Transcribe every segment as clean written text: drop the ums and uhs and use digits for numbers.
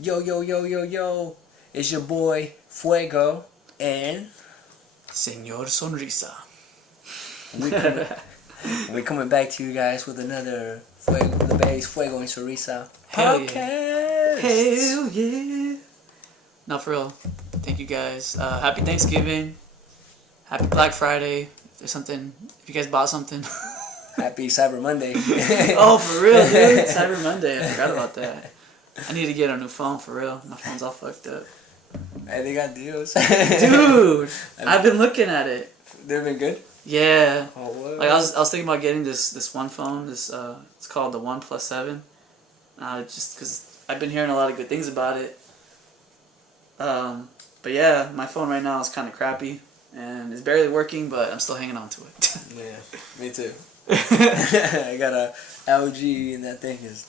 Yo, yo, yo, yo, yo. It's your boy, Fuego, and Señor Sonrisa. we're coming back to you guys with another Fuego, the bass, Fuego and Sonrisa Hell podcast. yeah. Hell yeah. No, for real. Thank you guys. Happy Thanksgiving. Happy Black Friday. If there's something, if you guys bought something. Happy Cyber Monday. Oh, for real, dude. Cyber Monday. I forgot about that. I need to get a new phone, for real. My phone's all fucked up. Hey, they got deals. Dude, I've been looking at it. They've been good? Yeah. Oh, what? Like I was thinking about getting this one phone. It's called the OnePlus 7. Just because I've been hearing a lot of good things about it. But yeah, my phone right now is kind of crappy and it's barely working, but I'm still hanging on to it. Yeah, me too. I got a LG and that thing is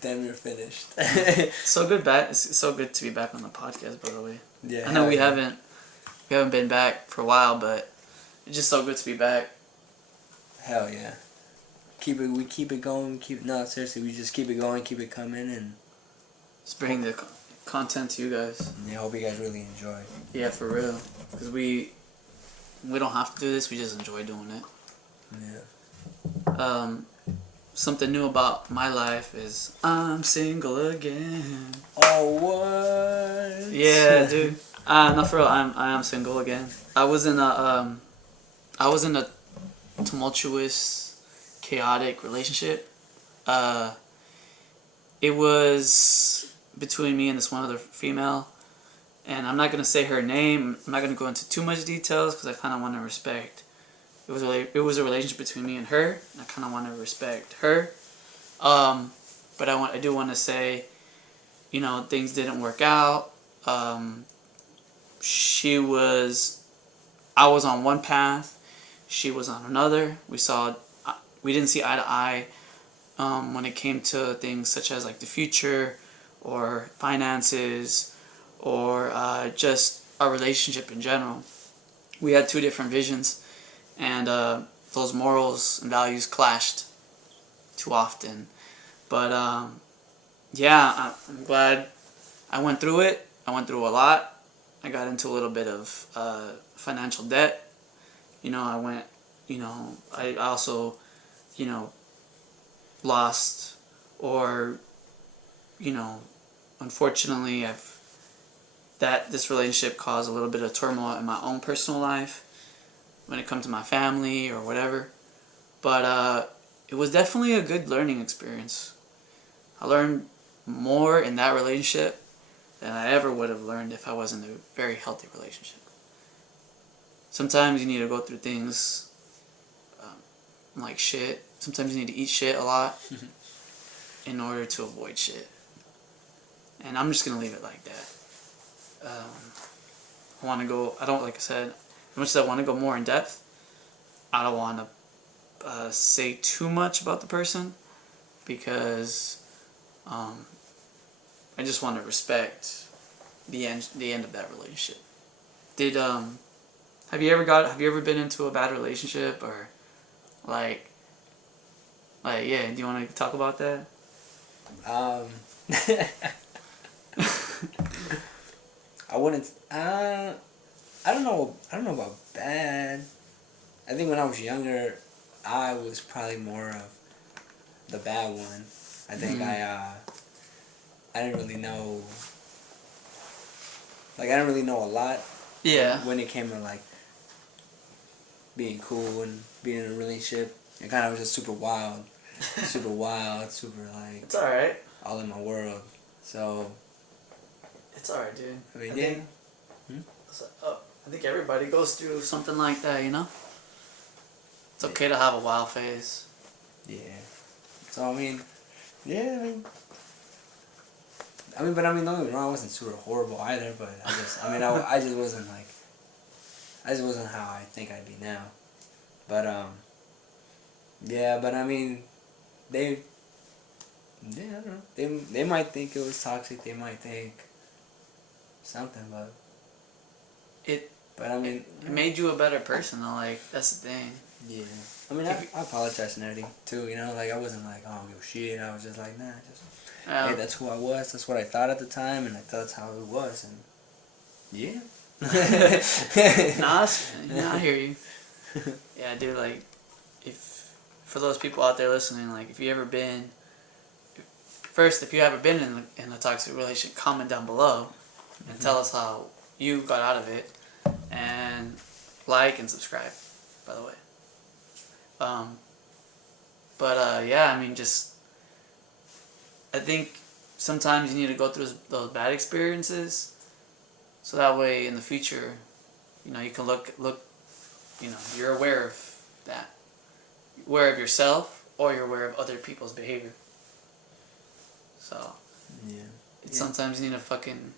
damn near finished. It's so good to be back on the podcast, by the way. Yeah, I know we haven't been back for a while, but it's just so good to be back. Hell yeah. We keep it going, seriously, we just keep it going, keep it coming, and Just bring the content to you guys. yeah, I hope you guys really enjoy. Yeah, for real. Because we don't have to do this, we just enjoy doing it. Yeah. Something new about my life is I'm single again. Oh, what? Yeah, dude. No, for real, I am single again. I was in a tumultuous, chaotic relationship. It was between me and this one other female, and I'm not gonna say her name. I'm not gonna go into too much details because I kind of want to respect. It was a relationship between me and her. And I kind of want to respect her. But I do want to say, things didn't work out. I was on one path, she was on another. We didn't see eye to eye when it came to things such as like the future or finances or just our relationship in general. We had two different visions, and those morals and values clashed too often. But yeah, I'm glad I went through it. I went through a lot. I got into a little bit of financial debt. I also, lost or, unfortunately, this relationship caused a little bit of turmoil in my own personal life when it comes to my family or whatever. But it was definitely a good learning experience. I learned more in that relationship than I ever would have learned if I was in a very healthy relationship. Sometimes you need to go through things like shit. Sometimes you need to eat shit a lot in order to avoid shit. And I'm just going to leave it like that. Like I said, as much as I want to go more in depth, I don't want to say too much about the person because I just want to respect the end of that relationship. Have you ever been into a bad relationship or like yeah, do you want to talk about that? I wouldn't. I don't know about bad. I think when I was younger, I was probably more of the bad one. I think I didn't really know. Like I didn't really know a lot. Yeah. When it came to like being cool and being in a relationship, it kind of was just super wild, super like. It's alright. All in my world, so. It's alright, dude. I mean, yeah. I think everybody goes through something like that, It's okay to have a wild phase. Yeah. So, I mean, yeah, but don't get me wrong, I wasn't super horrible either, but I just wasn't how I think I'd be now. But, yeah, but I mean, I don't know. They might think it was toxic, they might think something, but it made you a better person though, like that's the thing. Yeah. I mean I apologize and everything too, like I wasn't like, oh, I don't give a shit. I was just like, nah, Yeah. hey, that's who I was. That's what I thought at the time, and I thought that's how it was. And yeah. I hear you. Yeah, dude. Like, if for those people out there listening, like, if you ever been, first, if you ever been in a toxic relationship, comment down below and tell us how you got out of it, and like and subscribe, by the way. Yeah, I mean, just I think sometimes you need to go through those bad experiences, so that way in the future, you know, you can look, you know, you're aware of that, aware of yourself, or you're aware of other people's behavior. So sometimes you need to fucking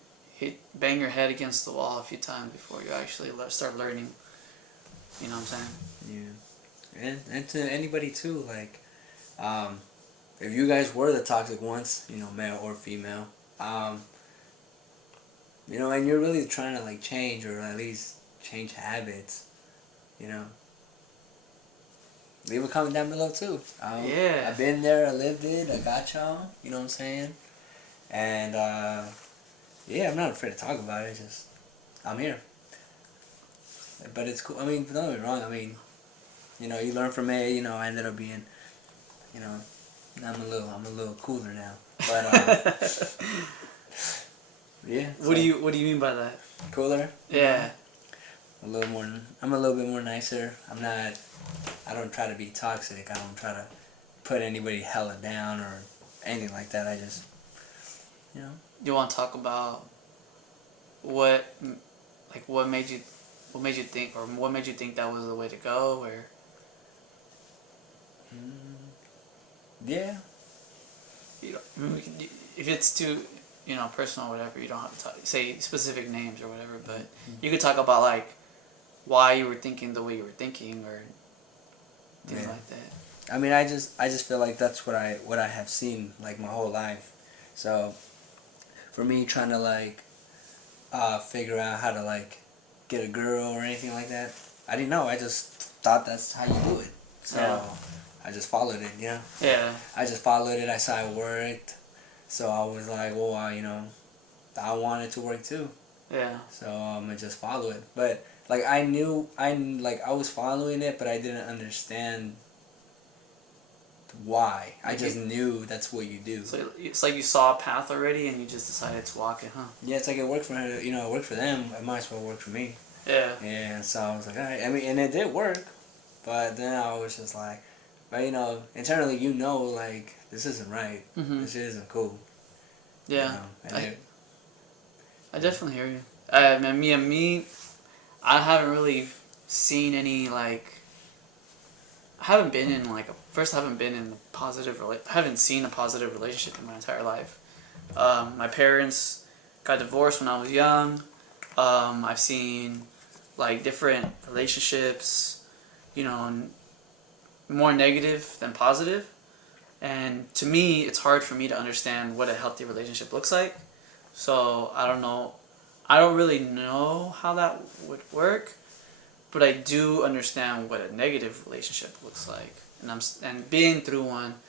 bang your head against the wall a few times before you actually start learning. You know what I'm saying? Yeah. And to anybody too, like, if you guys were the toxic ones, you know, male or female, you know, and you're really trying to like change, or at least change habits, you know, leave a comment down below too. Yeah. I've been there, I lived it, I got y'all, you know what I'm saying? And yeah, I'm not afraid to talk about it, just I'm here. But it's cool. I mean, don't get me wrong, I mean, you know, you learn from it, you know, I ended up being, you know, I'm a little cooler now. But yeah. What do you mean by that? Cooler? Yeah. I'm a little bit more nicer. I don't try to be toxic. I don't try to put anybody hella down or anything like that. I just, you know. You want to talk about what made you think, or what made you think that was the way to go, or? Yeah. You know, if it's too, you know, personal or whatever, you don't have to say specific names or whatever, but you could talk about like why you were thinking the way you were thinking, or things like that. I mean, I just feel like that's what I have seen like my whole life. So for me, trying to like figure out how to like get a girl or anything like that, I didn't know. I just thought that's how you do it. So I just followed it, you know? Yeah. I just followed it. I saw it worked. So I was like, well, you know, I want it to work too. Yeah. So I'm going to just follow it. But, like, I was following it, but I didn't understand why. I just knew that's what you do. So it's like you saw a path already and you just decided to walk it, huh? Yeah, it's like it worked for her. You know, it worked for them. It might as well work for me. Yeah. And so I was like, all right. I mean, and it did work. But then I was just like, but, you know, internally, you know, like, this isn't right. Mm-hmm. This isn't cool. Yeah. You know, I definitely hear you. Me, I haven't really seen any, like, I haven't been in, like, I haven't seen a positive relationship in my entire life. My parents got divorced when I was young. I've seen, like, different relationships, you know, more negative than positive. And to me, it's hard for me to understand what a healthy relationship looks like. So I don't know. I don't really know how that would work, but I do understand what a negative relationship looks like. And being through one,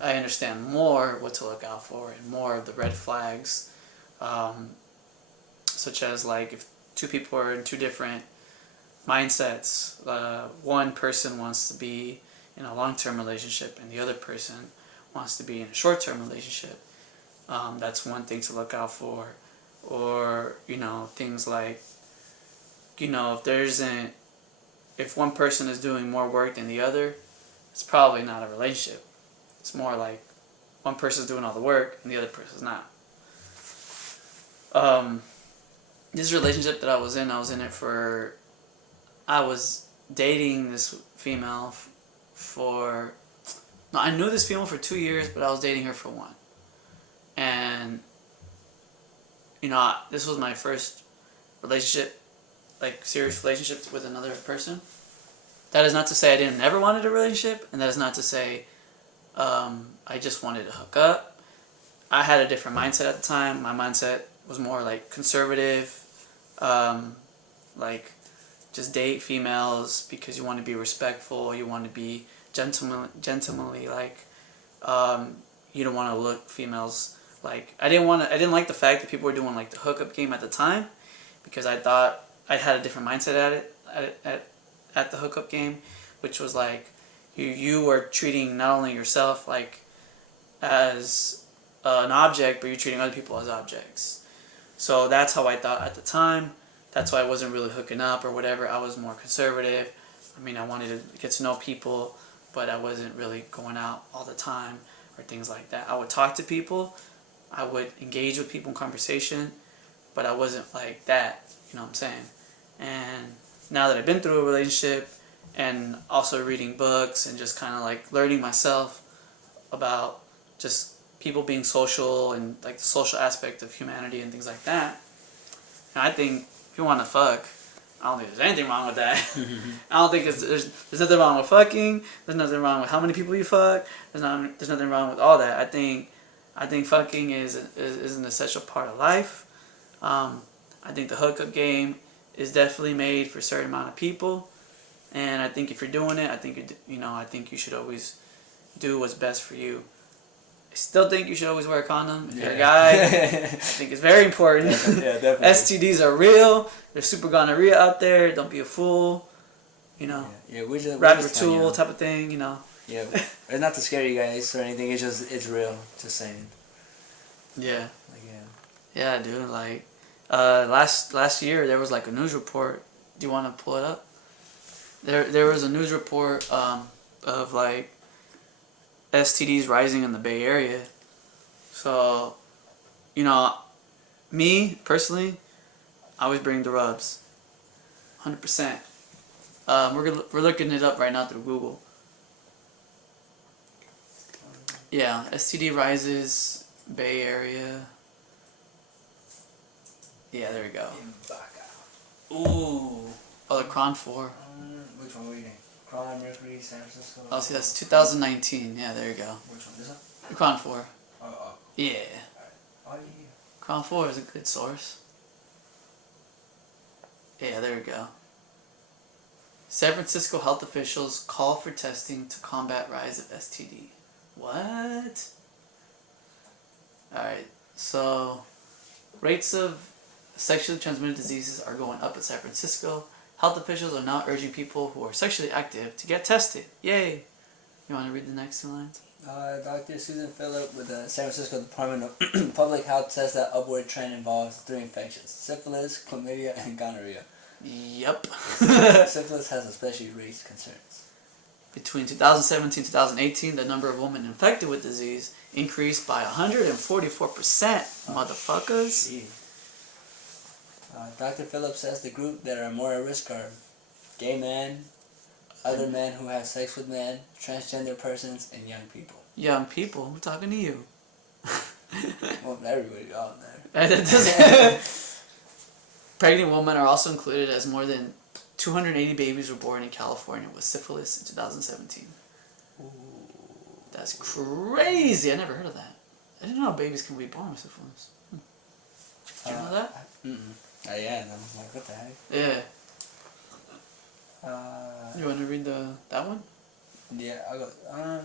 I understand more what to look out for and more of the red flags, such as like if two people are in two different mindsets. One person wants to be in a long-term relationship and the other person wants to be in a short-term relationship. That's one thing to look out for. Or, you know, things like, you know, if one person is doing more work than the other, it's probably not a relationship. It's more like one person's doing all the work and the other person's not. This relationship that I was in it for, I was dating this female I knew this female for 2 years, but I was dating her for 1. And, you know, this was my first relationship, like serious relationship with another person. That is not to say I didn't ever wanted a relationship, and that is not to say I just wanted to hook up. I had a different mindset at the time. My mindset was more like conservative, like just date females because you want to be respectful, you want to be gentlemanly, like, you don't want to look females like. I didn't like the fact that people were doing like the hookup game at the time, because I thought I had a different mindset at the hookup game, which was like you were treating not only yourself like as an object, but you're treating other people as objects. So that's how I thought at the time. That's why I wasn't really hooking up or whatever. I was more conservative. I mean, I wanted to get to know people, but I wasn't really going out all the time or things like that. I would talk to people. I would engage with people in conversation, but I wasn't like that. You know what I'm saying? And now that I've been through a relationship and also reading books and just kind of like learning myself about just people being social and like the social aspect of humanity and things like that, and I think if you want to fuck, I don't think there's anything wrong with that. I don't think there's nothing wrong with fucking. There's nothing wrong with how many people you fuck. There's nothing wrong with all that. I think fucking is an essential part of life. I think the hookup game is definitely made for a certain amount of people, and I think if you're doing it, I think you should always do what's best for you. I still think you should always wear a condom if you're a guy. I think it's very important. Yeah, definitely. STDs are real. There's super gonorrhea out there. Don't be a fool. You know. Yeah, we're just tool type of thing. You know. Yeah, it's not to scare you guys or anything. It's real. Just saying. Yeah. Like, yeah, dude. Like, last year there was like a news report. Do you want to pull it up? There was a news report of like STDs rising in the Bay Area. So, you know, me personally, I always bring the rubs. 100%. We're looking it up right now through Google. Yeah, STD rises, Bay Area. Yeah, there we go. Ooh. Oh, the Cron 4. Which one were you reading? Cron, Mercury, San Francisco? Oh, see, that's 2019. Yeah, there you go. Which one? This one? The Cron 4. Oh. Yeah. Alright. Oh, yeah. Cron 4 is a good source. Yeah, there we go. San Francisco health officials call for testing to combat rise of STD. What? Alright, so rates of sexually transmitted diseases are going up in San Francisco. Health officials are now urging people who are sexually active to get tested. Yay! You want to read the next two lines? Dr. Susan Phillip with the San Francisco Department of Public Health says that upward trend involves 3 infections: syphilis, chlamydia, and gonorrhea. Yep. Syphilis has especially raised concerns. Between 2017 and 2018, the number of women infected with disease increased by 144%, motherfuckers. Gee. Dr. Phillips says the group that are more at risk are gay men, other men who have sex with men, transgender persons, and young people. Young people? We're talking to you. Well, everybody out there. Pregnant women are also included, as more than 280 babies were born in California with syphilis in 2017. Ooh. That's crazy. I never heard of that. I didn't know babies can be born with syphilis. Did you know that? Yeah, and I'm like, what the heck? Yeah. You want to read that one? Yeah, I'll go.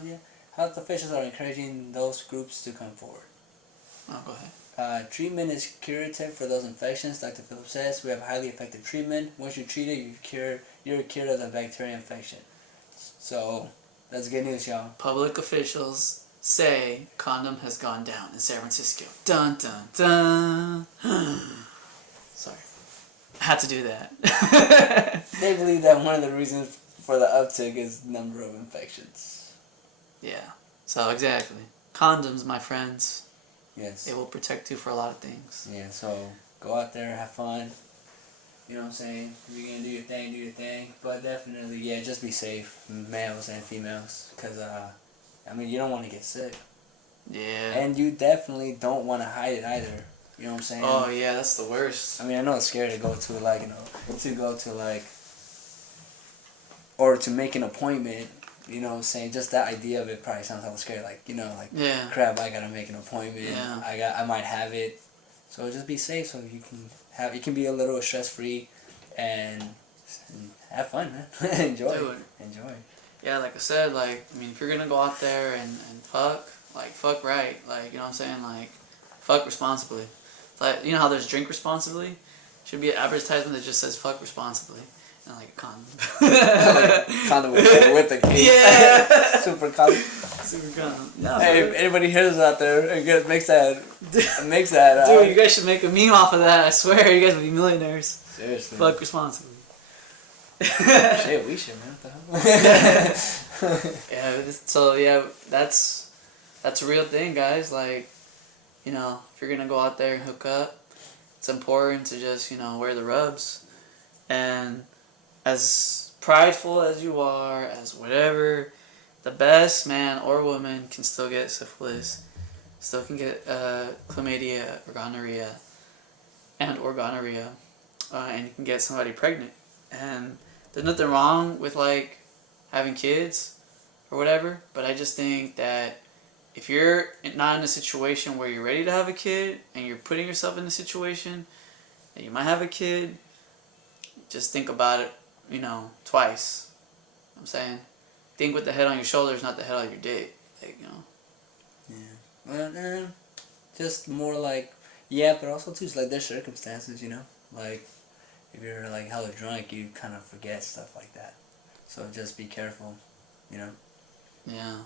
Yeah. Health officials are encouraging those groups to come forward. Oh, go ahead. Treatment is curative for those infections, Dr. Phillips says. We have highly effective treatment. Once you treat it, you're cured of the bacteria infection. So, that's good news, y'all. Public officials say condom has gone down in San Francisco. Dun, dun, dun. Sorry. I had to do that. They believe that one of the reasons for the uptick is the number of infections. Yeah. So, exactly. Condoms, my friends. Yes. It will protect you for a lot of things. Yeah, so go out there, have fun. You know what I'm saying? If you're going to do your thing. But definitely, yeah, just be safe, males and females. Because, I mean, you don't want to get sick. Yeah. And you definitely don't want to hide it either. You know what I'm saying? Oh, yeah, that's the worst. I mean, I know it's scary to go to, like, or to make an appointment. You know what I'm saying? Just that idea of it probably sounds a little scary. Like, you know, like, yeah. Crap, I gotta make an appointment. Yeah. I might have it. So just be safe so you can be a little stress-free and have fun, man. Enjoy. Dude. Enjoy. Yeah, like I said, like, I mean, if you're gonna go out there and fuck, Like, fuck right. Like, you know what I'm saying? Like, fuck responsibly. Like, you know how there's drink responsibly? Should be an advertisement that just says fuck responsibly. And like a condom. Like condom with the case. Yeah. Super condom. Super condom. No, Hey, if anybody hears out there and makes that. Dude, you guys should make a meme off of that. I swear, you guys would be millionaires. Seriously. Fuck responsibly. Shit, we should, man. What the hell? Yeah, so yeah, that's a real thing, guys. Like, you know, if you're gonna go out there and hook up, it's important to just, you know, wear the rubs. And as prideful as you are, as whatever, the best man or woman can still get syphilis, still can get chlamydia or gonorrhea, and you can get somebody pregnant. And there's nothing wrong with like having kids or whatever, but I just think that if you're not in a situation where you're ready to have a kid and you're putting yourself in a situation that you might have a kid, just think about it, you know, twice. You know what I'm saying? Think with the head on your shoulders, not the head on your dick. Like, you know. Yeah. Well, just more like, yeah, but also too, it's like there's circumstances, you know? Like, if you're like hella drunk, you kind of forget stuff like that. So just be careful, you know? Yeah.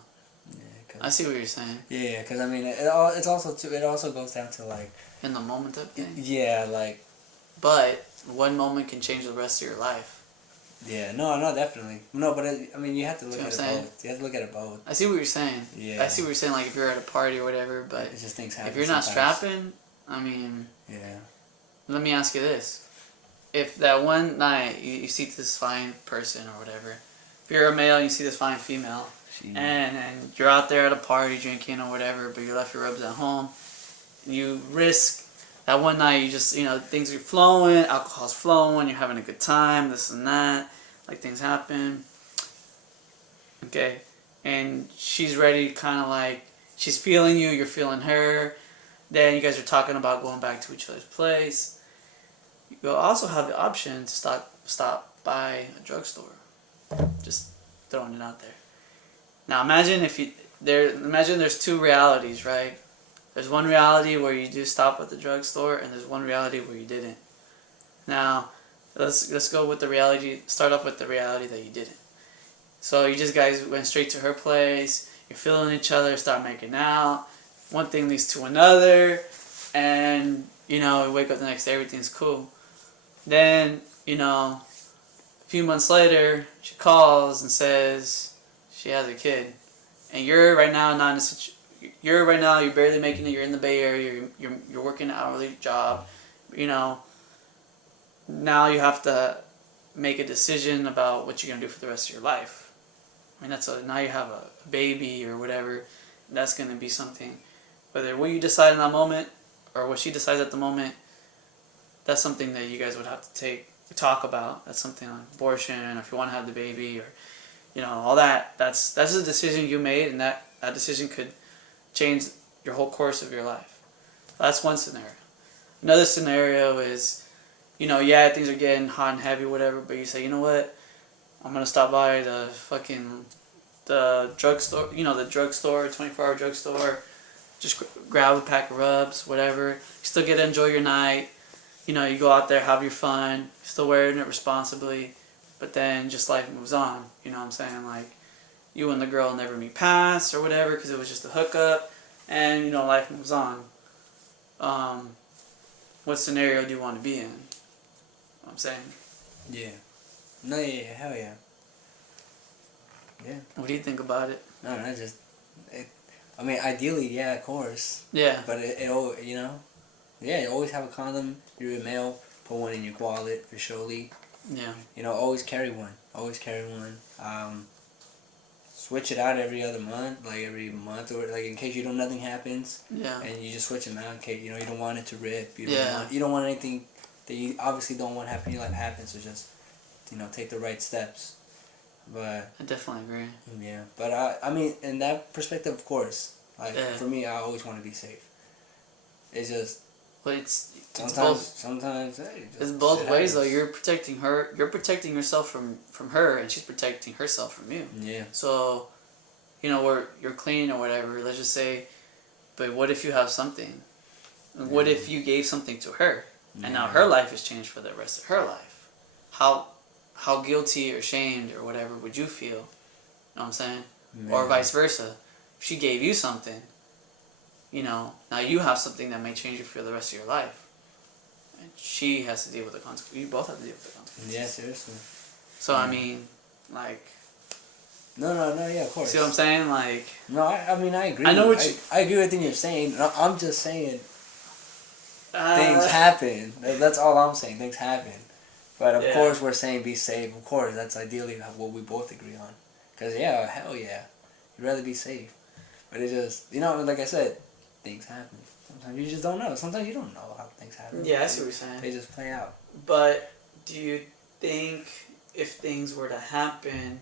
Yeah, I see what you're saying. Yeah, because I mean, it also goes down to like... In the moment type thing? Yeah, like... But one moment can change the rest of your life. Yeah, no, definitely. No, but I mean, you have to look at it both. You have to look at it both. I see what you're saying. Yeah. I see what you're saying, like if you're at a party or whatever, but it's just things happen if you're not sometimes. strapping, I mean... Yeah. Let me ask you this. If that one night you see this fine person or whatever, if you're a male and you see this fine female, and you're out there at a party drinking or whatever, but you left your rubs at home, you risk that one night, you just, you know, things are flowing, alcohol's flowing, you're having a good time, this and that, like things happen. Okay. And she's ready, kind of like, she's feeling you, you're feeling her. Then you guys are talking about going back to each other's place. You'll also have the option to stop by a drugstore. Just throwing it out there. Now imagine imagine there's two realities, right? There's one reality where you do stop at the drugstore, and there's one reality where you didn't. Now, let's go with the reality. Start off with the reality that you didn't. So you just guys went straight to her place. You're feeling each other, start making out. One thing leads to another, and you know, you wake up the next day, everything's cool. Then, you know, a few months later, she calls and says she has a kid, and you're right now not in a situation. You're barely making it. You're in the Bay Area. You're working an hourly job. You know. Now you have to make a decision about what you're gonna do for the rest of your life. I mean, now you have a baby or whatever. That's gonna be something. Whether what you decide in that moment or what she decides at the moment, that's something that you guys would have to talk about. That's something like abortion, or if you want to have the baby, or you know, all that. That's a decision you made, and that decision could change your whole course of your life. That's one scenario. Another scenario is, you know, yeah, things are getting hot and heavy, whatever, but you say, you know what, I'm gonna stop by the drugstore, you know, the drugstore, 24-hour drugstore, just grab a pack of rubs, whatever. You still get to enjoy your night. You know, you go out there, have your fun, still wearing it responsibly, but then just life moves on. You know what I'm saying? Like, you and the girl never meet past or whatever because it was just a hookup, and, you know, life moves on. What scenario do you want to be in? You know what I'm saying? Yeah. No, yeah, hell yeah. Yeah. What do you think about it? No, I mean, ideally, yeah, of course. Yeah. But it you know, yeah, you always have a condom. You're a male, put one in your wallet for surely. Yeah. You know, always carry one. Always carry one. Switch it out every other month, like every month, or like in case nothing happens. Yeah. And you just switch them out in case, you know, you don't want it to rip. You Yeah. don't want anything that you obviously don't want to happen in your life happen. So just, you know, take the right steps. But I definitely agree. yeah, but I mean, in that perspective, of course, like for me, I always want to be safe. It's just. But it's sometimes hey, it's both ways though. You're protecting her. You're protecting yourself from her, and she's protecting herself from you. Yeah. So, where you're clean or whatever, let's just say, but what if you have something? What if you gave something to her, and now her life has changed for the rest of her life? How guilty or ashamed or whatever would you feel? You know what I'm saying? Or vice versa. If she gave you something, now you have something that may change you for the rest of your life. And she has to deal with the consequences. You both have to deal with the consequences. Yeah, seriously. So, I mean, like... No, yeah, of course. See what I'm saying? Like... No, I mean, I agree. I know what you... I agree with what you're saying. I'm just saying things happen. That's all I'm saying. Things happen. But of course we're saying be safe. Of course, that's ideally what we both agree on. Because, hell yeah. You'd rather be safe. But it just, like I said, things happen. Sometimes you just don't know. Sometimes you don't know how things happen. Yeah, I see what you're saying. They just play out. But do you think if things were to happen,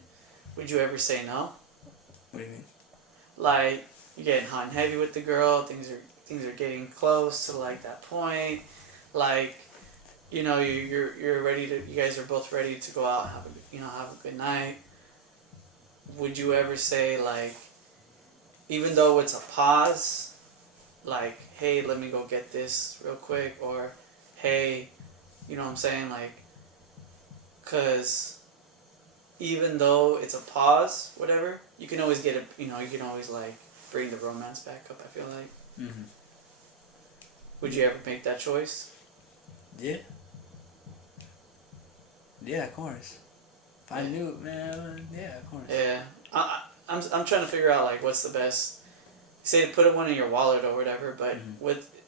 would you ever say no? What do you mean? Like, you're getting hot and heavy with the girl, things are getting close to like that point, like, you're ready to, you guys are both ready to go out and have a good night. Would you ever say, like, even though it's a pause, like, hey, let me go get this real quick, or hey, you know what I'm saying, like, because even though it's a pause, whatever, you can always get you can always, like, bring the romance back up, I feel like. Mm-hmm. Would you ever make that choice? Yeah. Yeah, of course. If I knew, man, yeah, of course. Yeah. I'm trying to figure out, like, what's the best, say put one in your wallet or whatever, but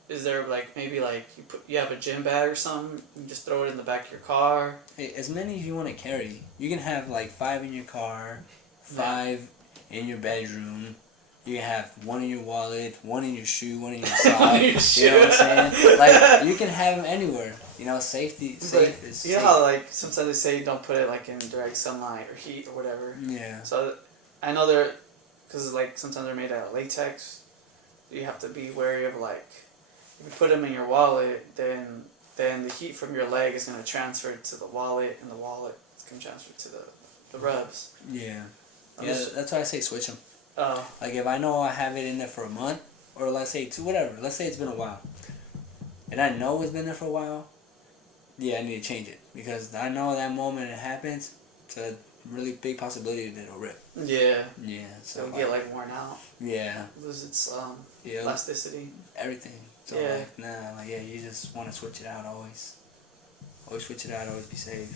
is there, like, maybe, like, you have a gym bag or something, you just throw it in the back of your car? Hey, as many as you want to carry. You can have, like, 5 in your car, 5 in your bedroom. You can have 1 in your wallet, 1 in your shoe, 1 in your sock. You know what I'm saying? Like, you can have them anywhere. Safe is safe. You know how, like, sometimes they say don't put it, like, in direct sunlight or heat or whatever? Yeah. So, I know because, like, sometimes they're made out of latex. You have to be wary of, like, if you put them in your wallet, then the heat from your leg is going to transfer to the wallet, and the wallet is going to transfer to the rubs. Yeah. That's why I say switch them. Oh. Like, if I know I have it in there for a month, or let's say whatever, let's say it's been a while, and I know it's been there for a while, yeah, I need to change it. Because I know that moment it happens, it's a really big possibility that it'll rip. Yeah. Yeah. So it'll get, like, worn out. Yeah. Lose its elasticity. Everything. So, you just want to switch it out always. Always switch it out, always be safe.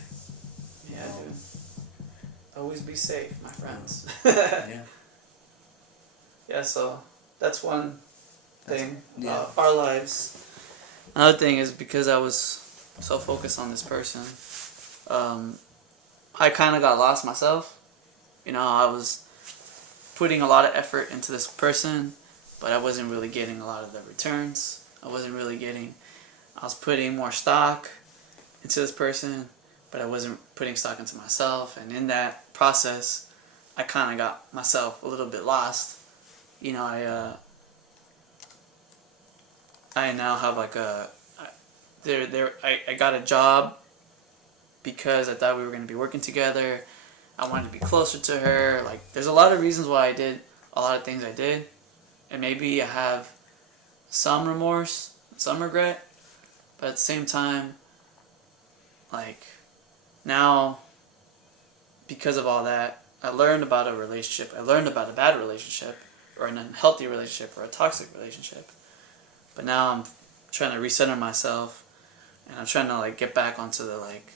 Yeah, dude. Always be safe, my friends. Yeah. Yeah, so that's one thing about our lives. Another thing is because I was so focused on this person, I kind of got lost myself. I was putting a lot of effort into this person, but I wasn't really getting a lot of the returns. I was putting more stock into this person, but I wasn't putting stock into myself. And in that process, I kind of got myself a little bit lost. I now have, like, I got a job because I thought we were going to be working together. I wanted to be closer to her. Like, there's a lot of reasons why I did a lot of things I did. And maybe I have some remorse, some regret. But at the same time, like, now, because of all that, I learned about a relationship. I learned about a bad relationship, or an unhealthy relationship, or a toxic relationship. But now I'm trying to recenter myself, and I'm trying to, like, get back onto the, like,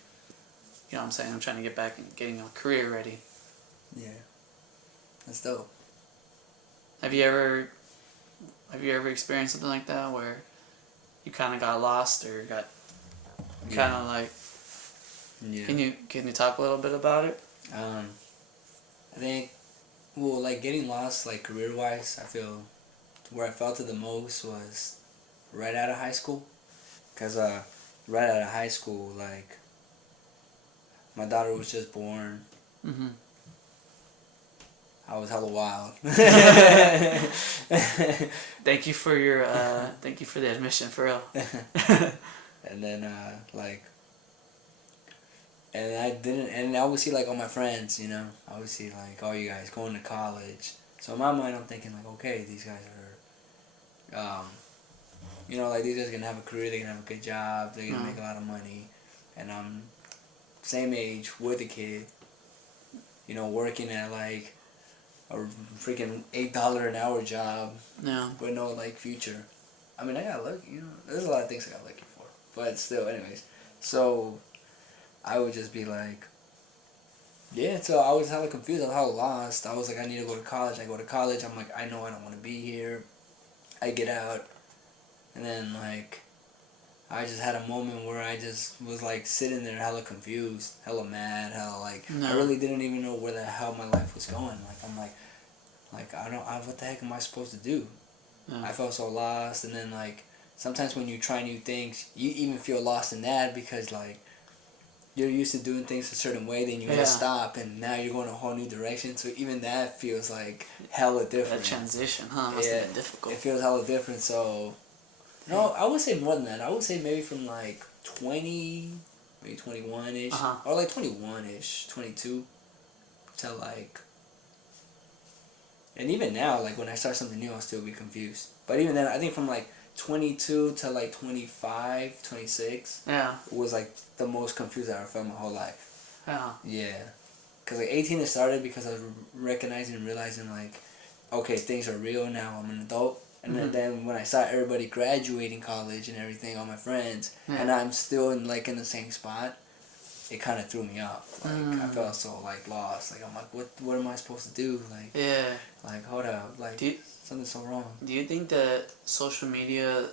you know what I'm saying? I'm trying to get back and getting a career ready. Yeah. That's dope. Have you ever experienced something like that where you kind of got lost or got kind of like... Yeah. Can you talk a little bit about it? I think, well, like, getting lost, like, career-wise, I feel where I felt it the most was right out of high school. Because right out of high school, like, my daughter was just born. Mm-hmm. I was hella wild. Thank you for the admission, for real. And then, and I would see, like, all my friends, I would see, like, all you guys going to college, So in my mind, I'm thinking like, okay, these guys are, like these guys are gonna have a career, they're gonna have a good job, they're gonna make a lot of money, and I'm same age with a kid, working at like a freaking $8 an hour job, with no like future. I mean, I got lucky, there's a lot of things I got lucky for, but still, anyways. So I would just be like, yeah. So I was hella confused. I was hella lost. I was like, I need to go to college. I go to college. I'm like, I know I don't want to be here. I get out, and then like, I just had a moment where I just was like sitting there hella confused, hella mad, hella like, I really didn't even know where the hell my life was going. Like I'm like what the heck am I supposed to do? I felt so lost, and then like sometimes when you try new things, you even feel lost in that because like you're used to doing things a certain way, then you just stop, and now you're going a whole new direction. So even that feels like hella different. That transition, huh? Must have been difficult. It feels hella different. So no, I would say more than that. I would say maybe from like 20, maybe 21-ish, or like 21-ish, 22, to like. And even now, like when I start something new, I'll still be confused. But even then, I think from like 22 to like 25, 26, was like the most confused I ever felt my whole life. Yeah. Because like 18 it started because I was recognizing and realizing like, okay, things are real now, I'm an adult. And then when I saw everybody graduating college and everything, all my friends, and I'm still in the same spot, it kind of threw me off. Like I felt so like lost. Like I'm like, what am I supposed to do? Like like hold up, like something's so wrong. Do you think that social media,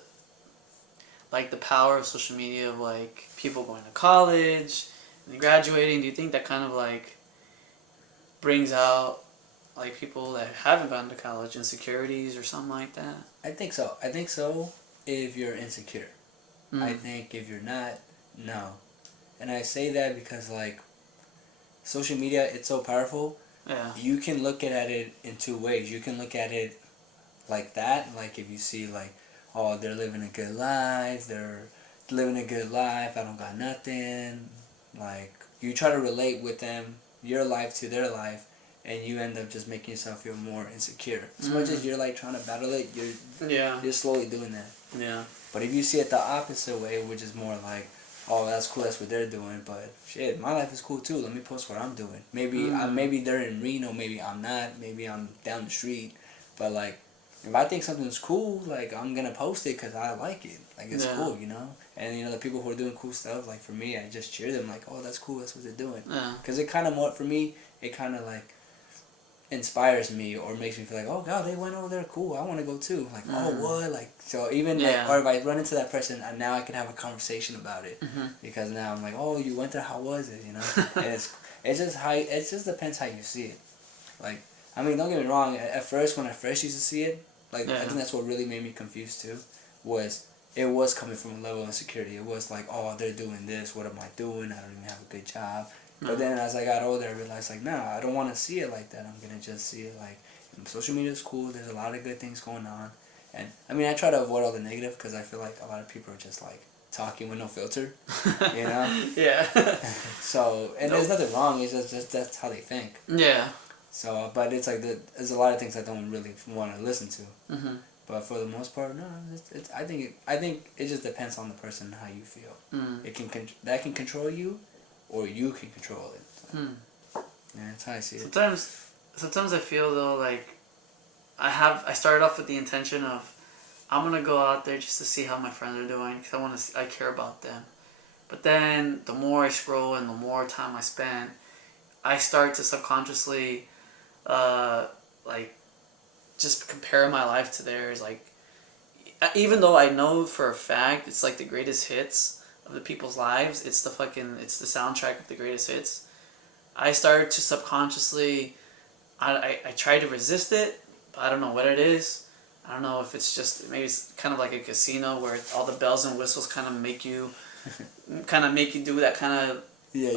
like the power of social media of like people going to college and graduating, do you think that kind of like brings out like people that haven't gone to college, insecurities or something like that? I think so. I think so if you're insecure. I think if you're not, no. And I say that because like social media, it's so powerful. You can look at it in two ways. You can look at it like that, like if you see like, oh, they're living a good life, I don't got nothing. Like you try to relate with them, your life to their life, and you end up just making yourself feel more insecure. As much as you're like trying to battle it, you're slowly doing that. But if you see it the opposite way, which is more like, oh, that's cool, that's what they're doing, but shit, my life is cool too, let me post what I'm doing. Maybe they're in Reno, maybe I'm not, maybe I'm down the street, but like, if I think something's cool, like, I'm gonna post it because I like it. Like, it's cool, And, the people who are doing cool stuff, like, for me, I just cheer them, like, oh, that's cool, that's what they're doing. Because it kind of more, for me, it kind of, like, inspires me or makes me feel like, oh, God, they went over there, cool, I want to go too. Like, oh, what? Like, so even, like, or if I run into that person, now I can have a conversation about it. Because now I'm like, oh, you went there, how was it, And it just depends how you see it. Like, I mean, don't get me wrong, at first, when I first used to see it, like, I think that's what really made me confused too, it was coming from a level of insecurity. It was like, oh, they're doing this, what am I doing? I don't even have a good job. But then as I got older, I realized, like, nah, I don't want to see it like that. I'm going to just see it like, social media is cool, there's a lot of good things going on. And, I mean, I try to avoid all the negative because I feel like a lot of people are just, like, talking with no filter, So, and there's nothing wrong, it's just that's how they think. So, but it's like there's a lot of things I don't really want to listen to. But for the most part, no. I think it just depends on the person and how you feel. It can control you, or you can control it. So, yeah, that's how I see it. Sometimes I feel though like I started off with the intention of I'm gonna go out there just to see how my friends are doing because I care about them. But then the more I scroll and the more time I spend, I start to subconsciously like just compare my life to theirs. Like, even though I know for a fact it's like the greatest hits of the people's lives, it's the soundtrack of the greatest hits, I started to subconsciously, I try to resist it, but I don't know what it is. I don't know if it's just, maybe it's kind of like a casino where all the bells and whistles kind of make you do that kind of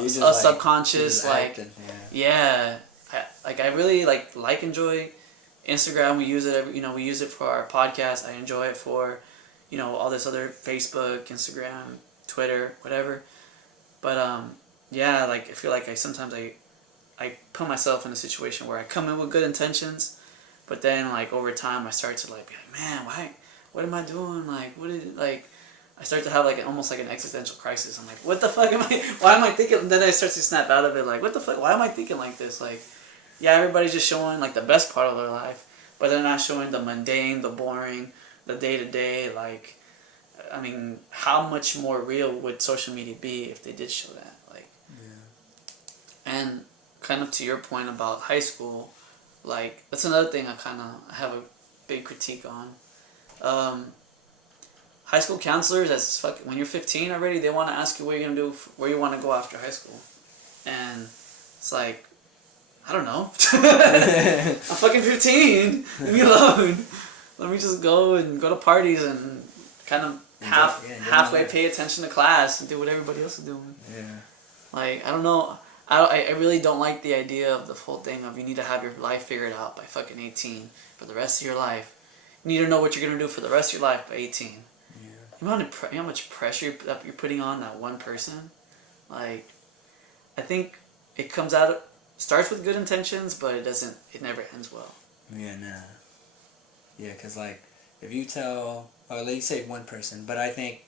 subconscious, like, acting, I really enjoy Instagram. We use it we use it for our podcast. I enjoy it for, all this other Facebook, Instagram, Twitter, whatever. But I feel like I sometimes I put myself in a situation where I come in with good intentions, But then like over time, I started to like be like, man, what am I doing? Like, I start to have like almost like an existential crisis. I'm like, what the fuck why am I thinking? And then I start to snap out of it like, what the fuck? Why am I thinking like this? Like, yeah, everybody's just showing like the best part of their life, but they're not showing the mundane, the boring, the day to day. Like, I mean, how much more real would social media be if they did show that? Like, yeah. And kind of to your point about high school, like that's another thing I have a big critique on. High school counselors, when you're 15 already, they want to ask you what you're gonna do, where you want to go after high school, and it's like, I don't know. I'm fucking 15. Leave me alone. Let me just go to parties and kind of halfway pay attention to class and do what everybody else is doing. Yeah. Like, I don't know. I really don't like the idea of the whole thing of you need to have your life figured out by fucking 18 for the rest of your life. You need to know what you're gonna do for the rest of your life by 18. You know how much pressure you're putting on that one person? Like, I think it starts with good intentions, but it never ends well. Yeah, nah. Yeah, because, like, if you tell, or let's say one person, but I think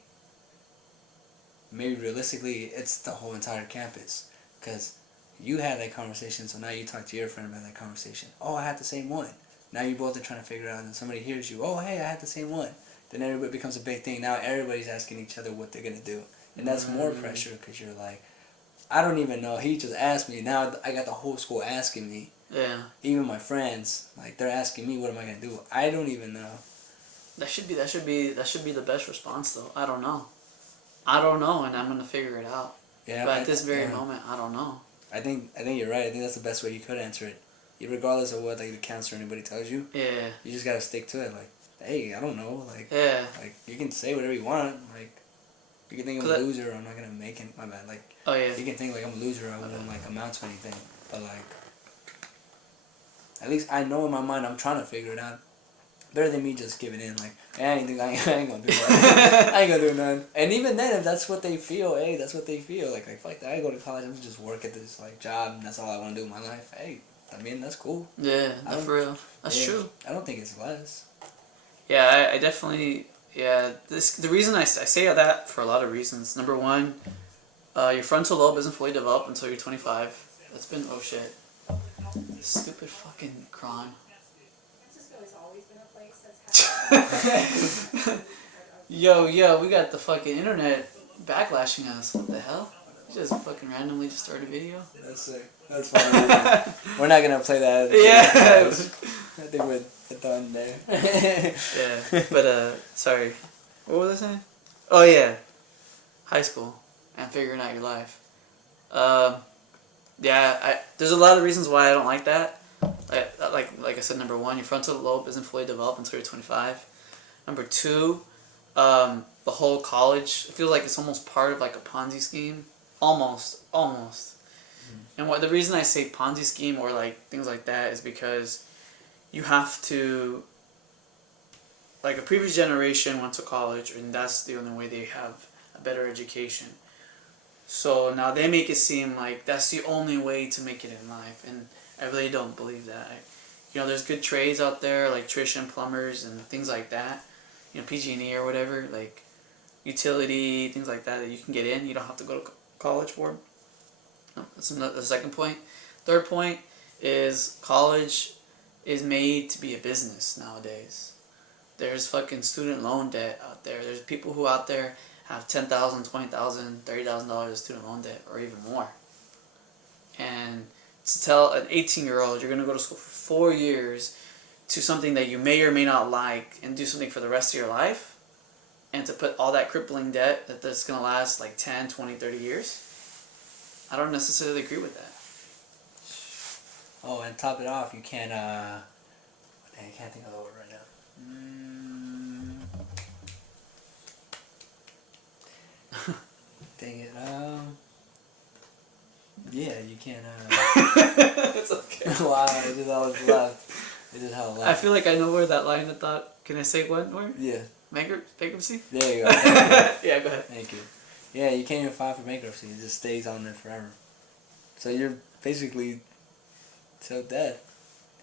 maybe realistically it's the whole entire campus. Because you had that conversation, so now you talk to your friend about that conversation. Oh, I had the same one. Now you both are trying to figure it out, and somebody hears you. Oh, hey, I had the same one. Then everybody becomes a big thing. Now everybody's asking each other what they're going to do. And that's more pressure because you're like, I don't even know. He just asked me. Now I got the whole school asking me. Yeah. Even my friends, like, they're asking me, what am I going to do? I don't even know. That should be the best response, though. I don't know, and I'm going to figure it out. Yeah. But at this very moment, I don't know. I think you're right. I think that's the best way you could answer it. Regardless of what, like, the counselor or anybody tells you. Yeah. You just got to stick to it. Like, hey, I don't know, like, yeah, like, you can say whatever you want, like, you can think I'm a loser, or I'm not gonna make it, my bad, like, oh yeah, you can think like I'm a loser, I wouldn't, like, amount to anything, but, like, at least I know in my mind I'm trying to figure it out, better than me just giving in, like, hey, I ain't gonna do that, I ain't gonna do nothing, and even then, if that's what they feel, hey, that's what they feel, like, fuck that, I go to college, I'm just work at this, like, job, and that's all I wanna do in my life, hey, I mean, that's cool. Yeah, for real, that's true. I don't think it's less. Yeah, I definitely, the reason I say that for a lot of reasons. Number one, your frontal lobe isn't fully developed until you're 25. That's been, oh shit. Stupid fucking crime. Francisco has always been a place that's Yo, we got the fucking internet backlashing us. What the hell? You just fucking randomly just started a video? That's sick. That's fine. We're not gonna play that. Yeah. I think we're done there. Yeah, but sorry. What was I saying? Oh yeah, high school and figuring out your life. There's a lot of reasons why I don't like that. Like I said, number one, your frontal lobe isn't fully developed until you're 25. Number two, the whole college, I feel like it's almost part of like a Ponzi scheme. Almost. And the reason I say Ponzi scheme or like things like that is because you have to, like, a previous generation went to college and that's the only way they have a better education. So now they make it seem like that's the only way to make it in life, and I really don't believe that. There's good trades out there, like electrician, plumbers, and things like that. PG&E or whatever, like utility, things like that you can get in. You don't have to go to college for. That's the second point. Third point is college is made to be a business nowadays. There's fucking student loan debt out there. There's people who out there have $10,000, $20,000, $30,000 of student loan debt, or even more. And to tell an 18-year-old you're gonna go to school for 4 years to something that you may or may not like and do something for the rest of your life, and to put all that crippling debt that's gonna last like 10, 20, 30 years, I don't necessarily agree with that. Oh, and top it off, you can't, I can't think of the word right now. Dang it, yeah, you can't, It's okay. Wow, I just always laughed. I feel like I know where that line of thought, can I say one word? Yeah. Bankruptcy? There you go. Yeah, go ahead. Thank you. Yeah, you can't even file for bankruptcy, it just stays on there forever. So you're basically till death.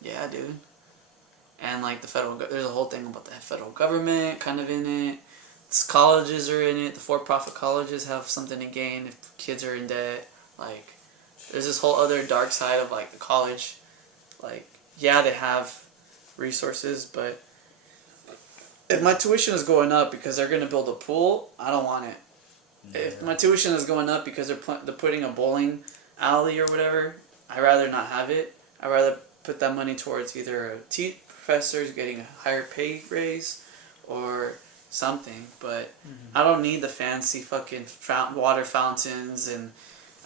Yeah, dude. and like there's a whole thing about the federal government kind of in it. Colleges are in it. The for-profit colleges have something to gain if kids are in debt. Like, there's this whole other dark side of like the college. Like, yeah, they have resources, but if my tuition is going up because they're gonna build a pool, I don't want it. Yeah. If my tuition is going up because they're putting a bowling alley or whatever, I'd rather not have it. I'd rather put that money towards either professors getting a higher pay raise or something. But I don't need the fancy fucking water fountains, and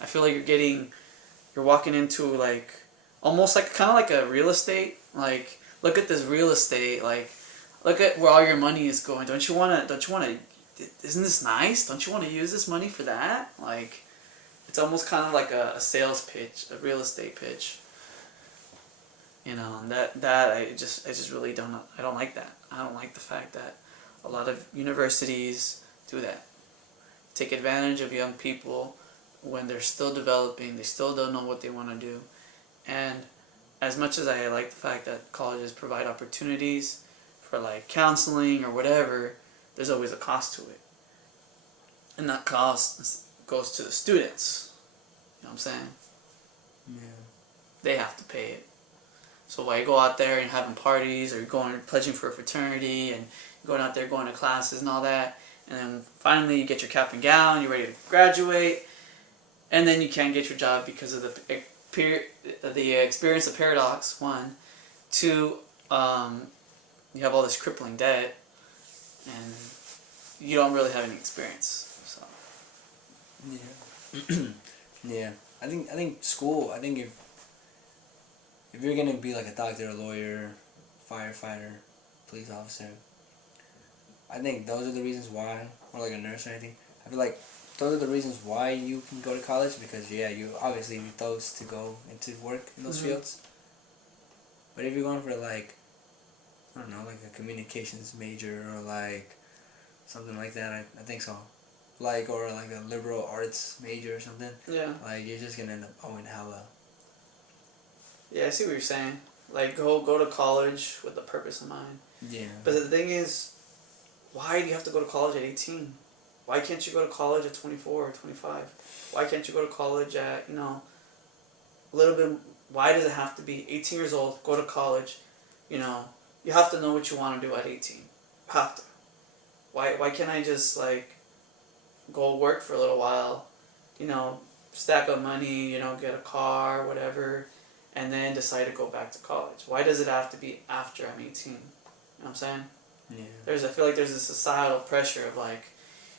I feel like you're walking into like almost like kind of like a real estate. Like, look at this real estate. Like, look at where all your money is going. Don't you wanna? Isn't this nice? Don't you want to use this money for that? Like, it's almost kind of like a sales pitch, a real estate pitch. You know, and that I just really don't. I don't like that. I don't like the fact that a lot of universities do that. Take advantage of young people when they're still developing. They still don't know what they want to do. And as much as I like the fact that colleges provide opportunities for like counseling or whatever, there's always a cost to it. And that cost goes to the students. You know what I'm saying? Yeah. They have to pay it. So while you go out there and having parties, or you're pledging for a fraternity, and going out there, going to classes and all that, and then finally you get your cap and gown, you're ready to graduate, and then you can't get your job because of the experience of paradox, 1. 2, you have all this crippling debt, and you don't really have any experience. So. Yeah. Yeah. I think school. I think if you're gonna be like a doctor, a lawyer, firefighter, police officer, I think those are the reasons why, or like a nurse or anything. I feel like those are the reasons why you can go to college, because you obviously need those to go into work in those fields. But if you're going for like, I don't know, like a communications major or like something like that, I think so. Like, or like a liberal arts major or something. Yeah. Like, you're just gonna end up owing hella. Yeah, I see what you're saying. Like, go to college with a purpose in mind. Yeah. But the thing is, why do you have to go to college at 18? Why can't you go to college at 24 or 25? Why can't you go to college at, a little bit... Why does it have to be 18 years old, go to college? You have to know what you want to do at 18. You have to. Why can't I just, like, go work for a little while, stack up money, get a car, whatever, and then decide to go back to college? Why does it have to be after I'm 18? You know what I'm saying? Yeah. I feel like there's a societal pressure of, like,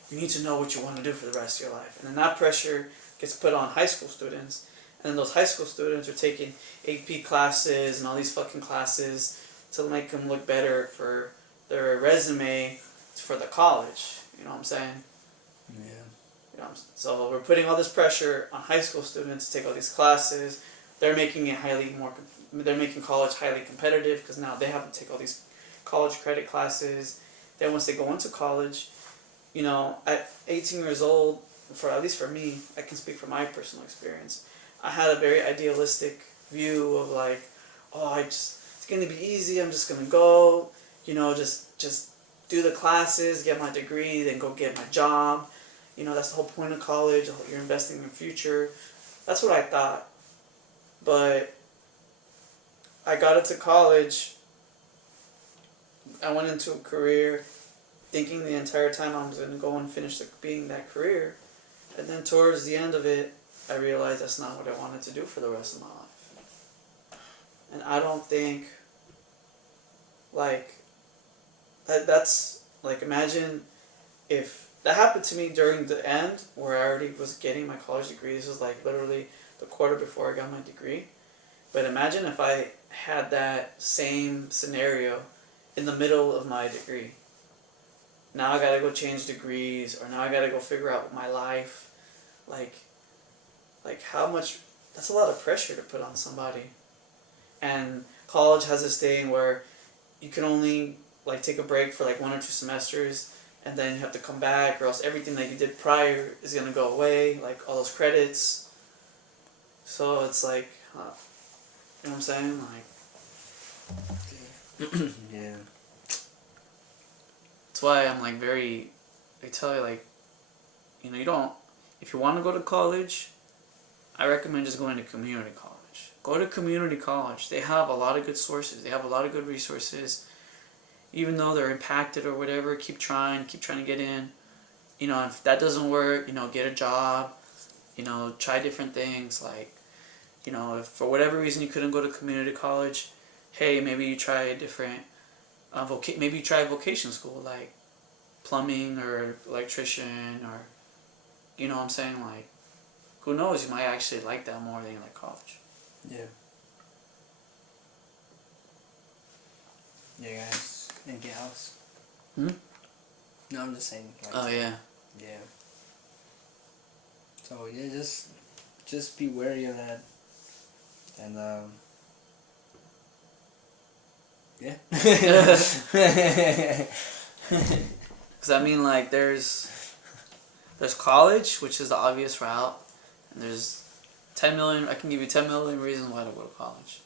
you need to know what you want to do for the rest of your life. And then that pressure gets put on high school students. And then those high school students are taking AP classes and all these fucking classes to make them look better for their resume for the college. You know what I'm saying? Yeah. So we're putting all this pressure on high school students to take all these classes. They're making it they're making college highly competitive because now they have to take all these college credit classes. Then once they go into college, at 18 years old, at least for me, I can speak from my personal experience, I had a very idealistic view of like, it's going to be easy, I'm just going to go, just do the classes, get my degree, then go get my job. That's the whole point of college, you're investing in your future. That's what I thought. But I got into college, I went into a career thinking the entire time I was going to go and finish being that career. And then towards the end of it, I realized that's not what I wanted to do for the rest of my life. And I don't think, like, that's, like, imagine if that happened to me during the end where I already was getting my college degree. This was, like, literally the quarter before I got my degree. But imagine if I had that same scenario in the middle of my degree. Now I gotta go change degrees, or now I gotta go figure out my life. Like how much, that's a lot of pressure to put on somebody. And college has this thing where you can only, like, take a break for, like, 1 or 2 semesters, and then you have to come back, or else everything that you did prior is gonna go away, like, all those credits. So it's like, you know what I'm saying? Like, Yeah. That's why I'm like very. I tell you like, you don't. If you want to go to college, I recommend just going to community college. Go to community college. They have a lot of good sources. They have a lot of good resources. Even though they're impacted or whatever, keep trying to get in. If that doesn't work, get a job. Try different things. Like, if for whatever reason you couldn't go to community college, hey, maybe you try a different, maybe you try a vocation school like plumbing or electrician or, what I'm saying? Like, who knows? You might actually like that more than you like college. Yeah. Yeah, guys. And gals. Hmm? No, I'm just saying. Like, Oh, yeah. Yeah. So, yeah, just be wary of that. And, yeah. Because, I mean, like, there's college, which is the obvious route. And there's 10 million, I can give you 10 million reasons why to go to college.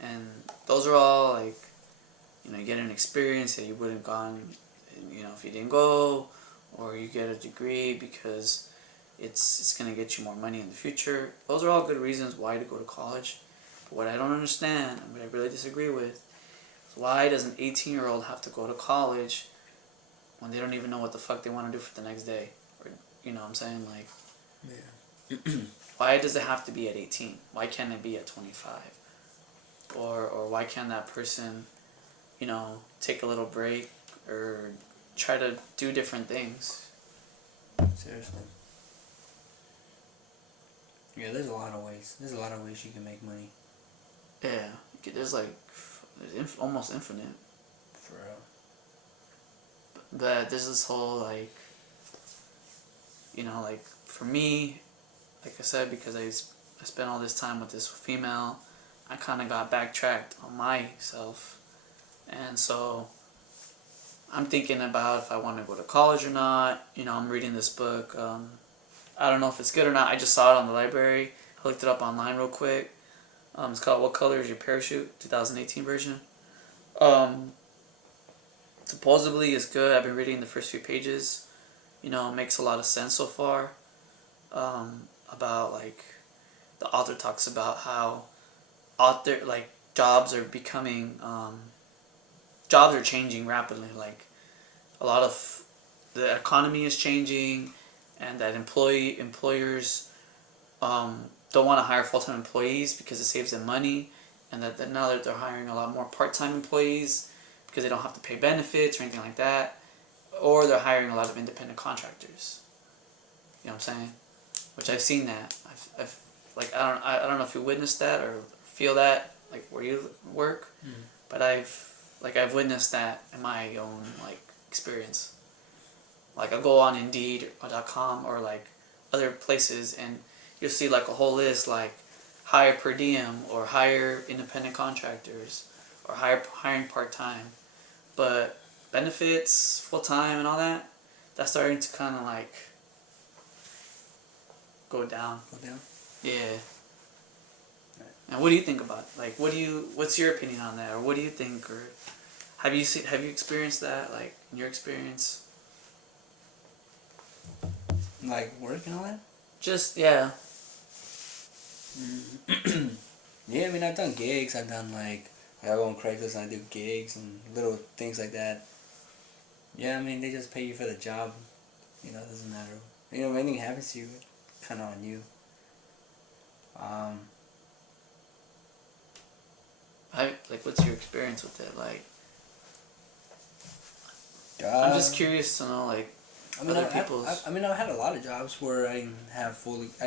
And those are all, like, you get an experience that you wouldn't have gone, if you didn't go, or you get a degree because it's going to get you more money in the future. Those are all good reasons why to go to college. But what I don't understand, and what I really disagree with, is why does an 18-year-old have to go to college when they don't even know what the fuck they want to do for the next day? Or, what I'm saying? Like, yeah. why does it have to be at 18? Why can't it be at 25? Or why can't that person, take a little break or try to do different things? Seriously. Yeah, there's a lot of ways. There's a lot of ways you can make money. Yeah, there's almost infinite. For real. But there's this whole like, like for me, like I said, because I spent all this time with this female, I kind of got backtracked on myself, and so I'm thinking about if I want to go to college or not. I'm reading this book. I don't know if it's good or not. I just saw it on the library. I looked it up online real quick. It's called What Color Is Your Parachute? 2018 version. Supposedly it's good. I've been reading the first few pages. It makes a lot of sense so far. About like the author talks about how jobs are becoming jobs are changing rapidly. Like a lot of the economy is changing, and that employers don't want to hire full-time employees because it saves them money, and that now that they're hiring a lot more part-time employees because they don't have to pay benefits or anything like that, or they're hiring a lot of independent contractors. You know what I'm saying? Which I've seen that. I've I don't know if you witnessed that or feel that like where you work, but I've witnessed that in my own experience. Like I go on Indeed.com or other places, and you'll see a whole list hire per diem or hire independent contractors or hiring part-time, but benefits full-time and all that's starting to kind of go down. Go down? Yeah. And what do you think about it? What's your opinion on that, or what do you think, or have you experienced that in your experience? Work and all that? Just yeah. Yeah, I mean, I've done gigs. I've done I go on Craigslist and I do gigs and little things like that. Yeah, I mean, they just pay you for the job. It doesn't matter. If anything happens to you, it's kind of on you. What's your experience with it? I'm just curious to know other people's. I've had a lot of jobs where I didn't have what's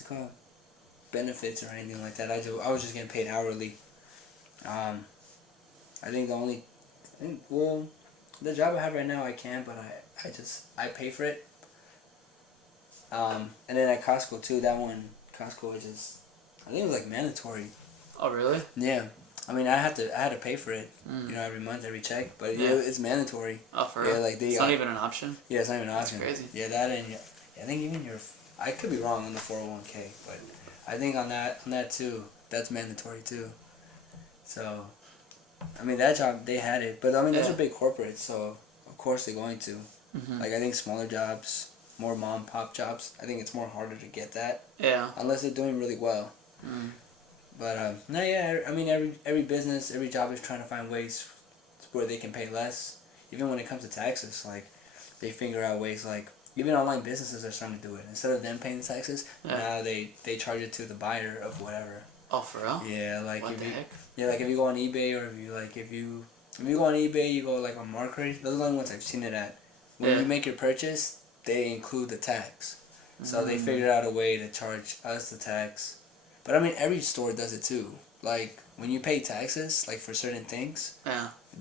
it called, benefits or anything like that. I was just getting paid hourly. I think the job I have right now I can, but I pay for it. And then at Costco too, Costco is I think it was mandatory. Oh really? Yeah. I mean, I had to pay for it, every month, every check, but yeah, it's mandatory. Oh, for real? Yeah, it's not even an option? Yeah, it's not even an option. That's crazy. Yeah, that and I think even I could be wrong on the 401k, but I think on that too, that's mandatory too. So, I mean, that job, they had it. But, I mean, those Yeah. are big corporates, so of course they're going to. Mm-hmm. Like, I think smaller jobs, more mom and pop jobs, I think it's more harder to get that. Yeah. Unless they're doing really well. Mm. But, no, yeah, I mean, every business, every job is trying to find ways where they can pay less. Even when it comes to taxes, like, they figure out ways, like, even online businesses are starting to do it. Instead of them paying the taxes, now they charge it to the buyer of whatever. Oh, for real? Yeah, like What if the you, heck? yeah, like if you go on eBay or if you go on eBay, you go like on Market. Those are the only ones I've seen it at. When you make your purchase, they include the tax. So they figured out a way to charge us the tax. But I mean, every store does it too. Like when you pay taxes, like for certain things,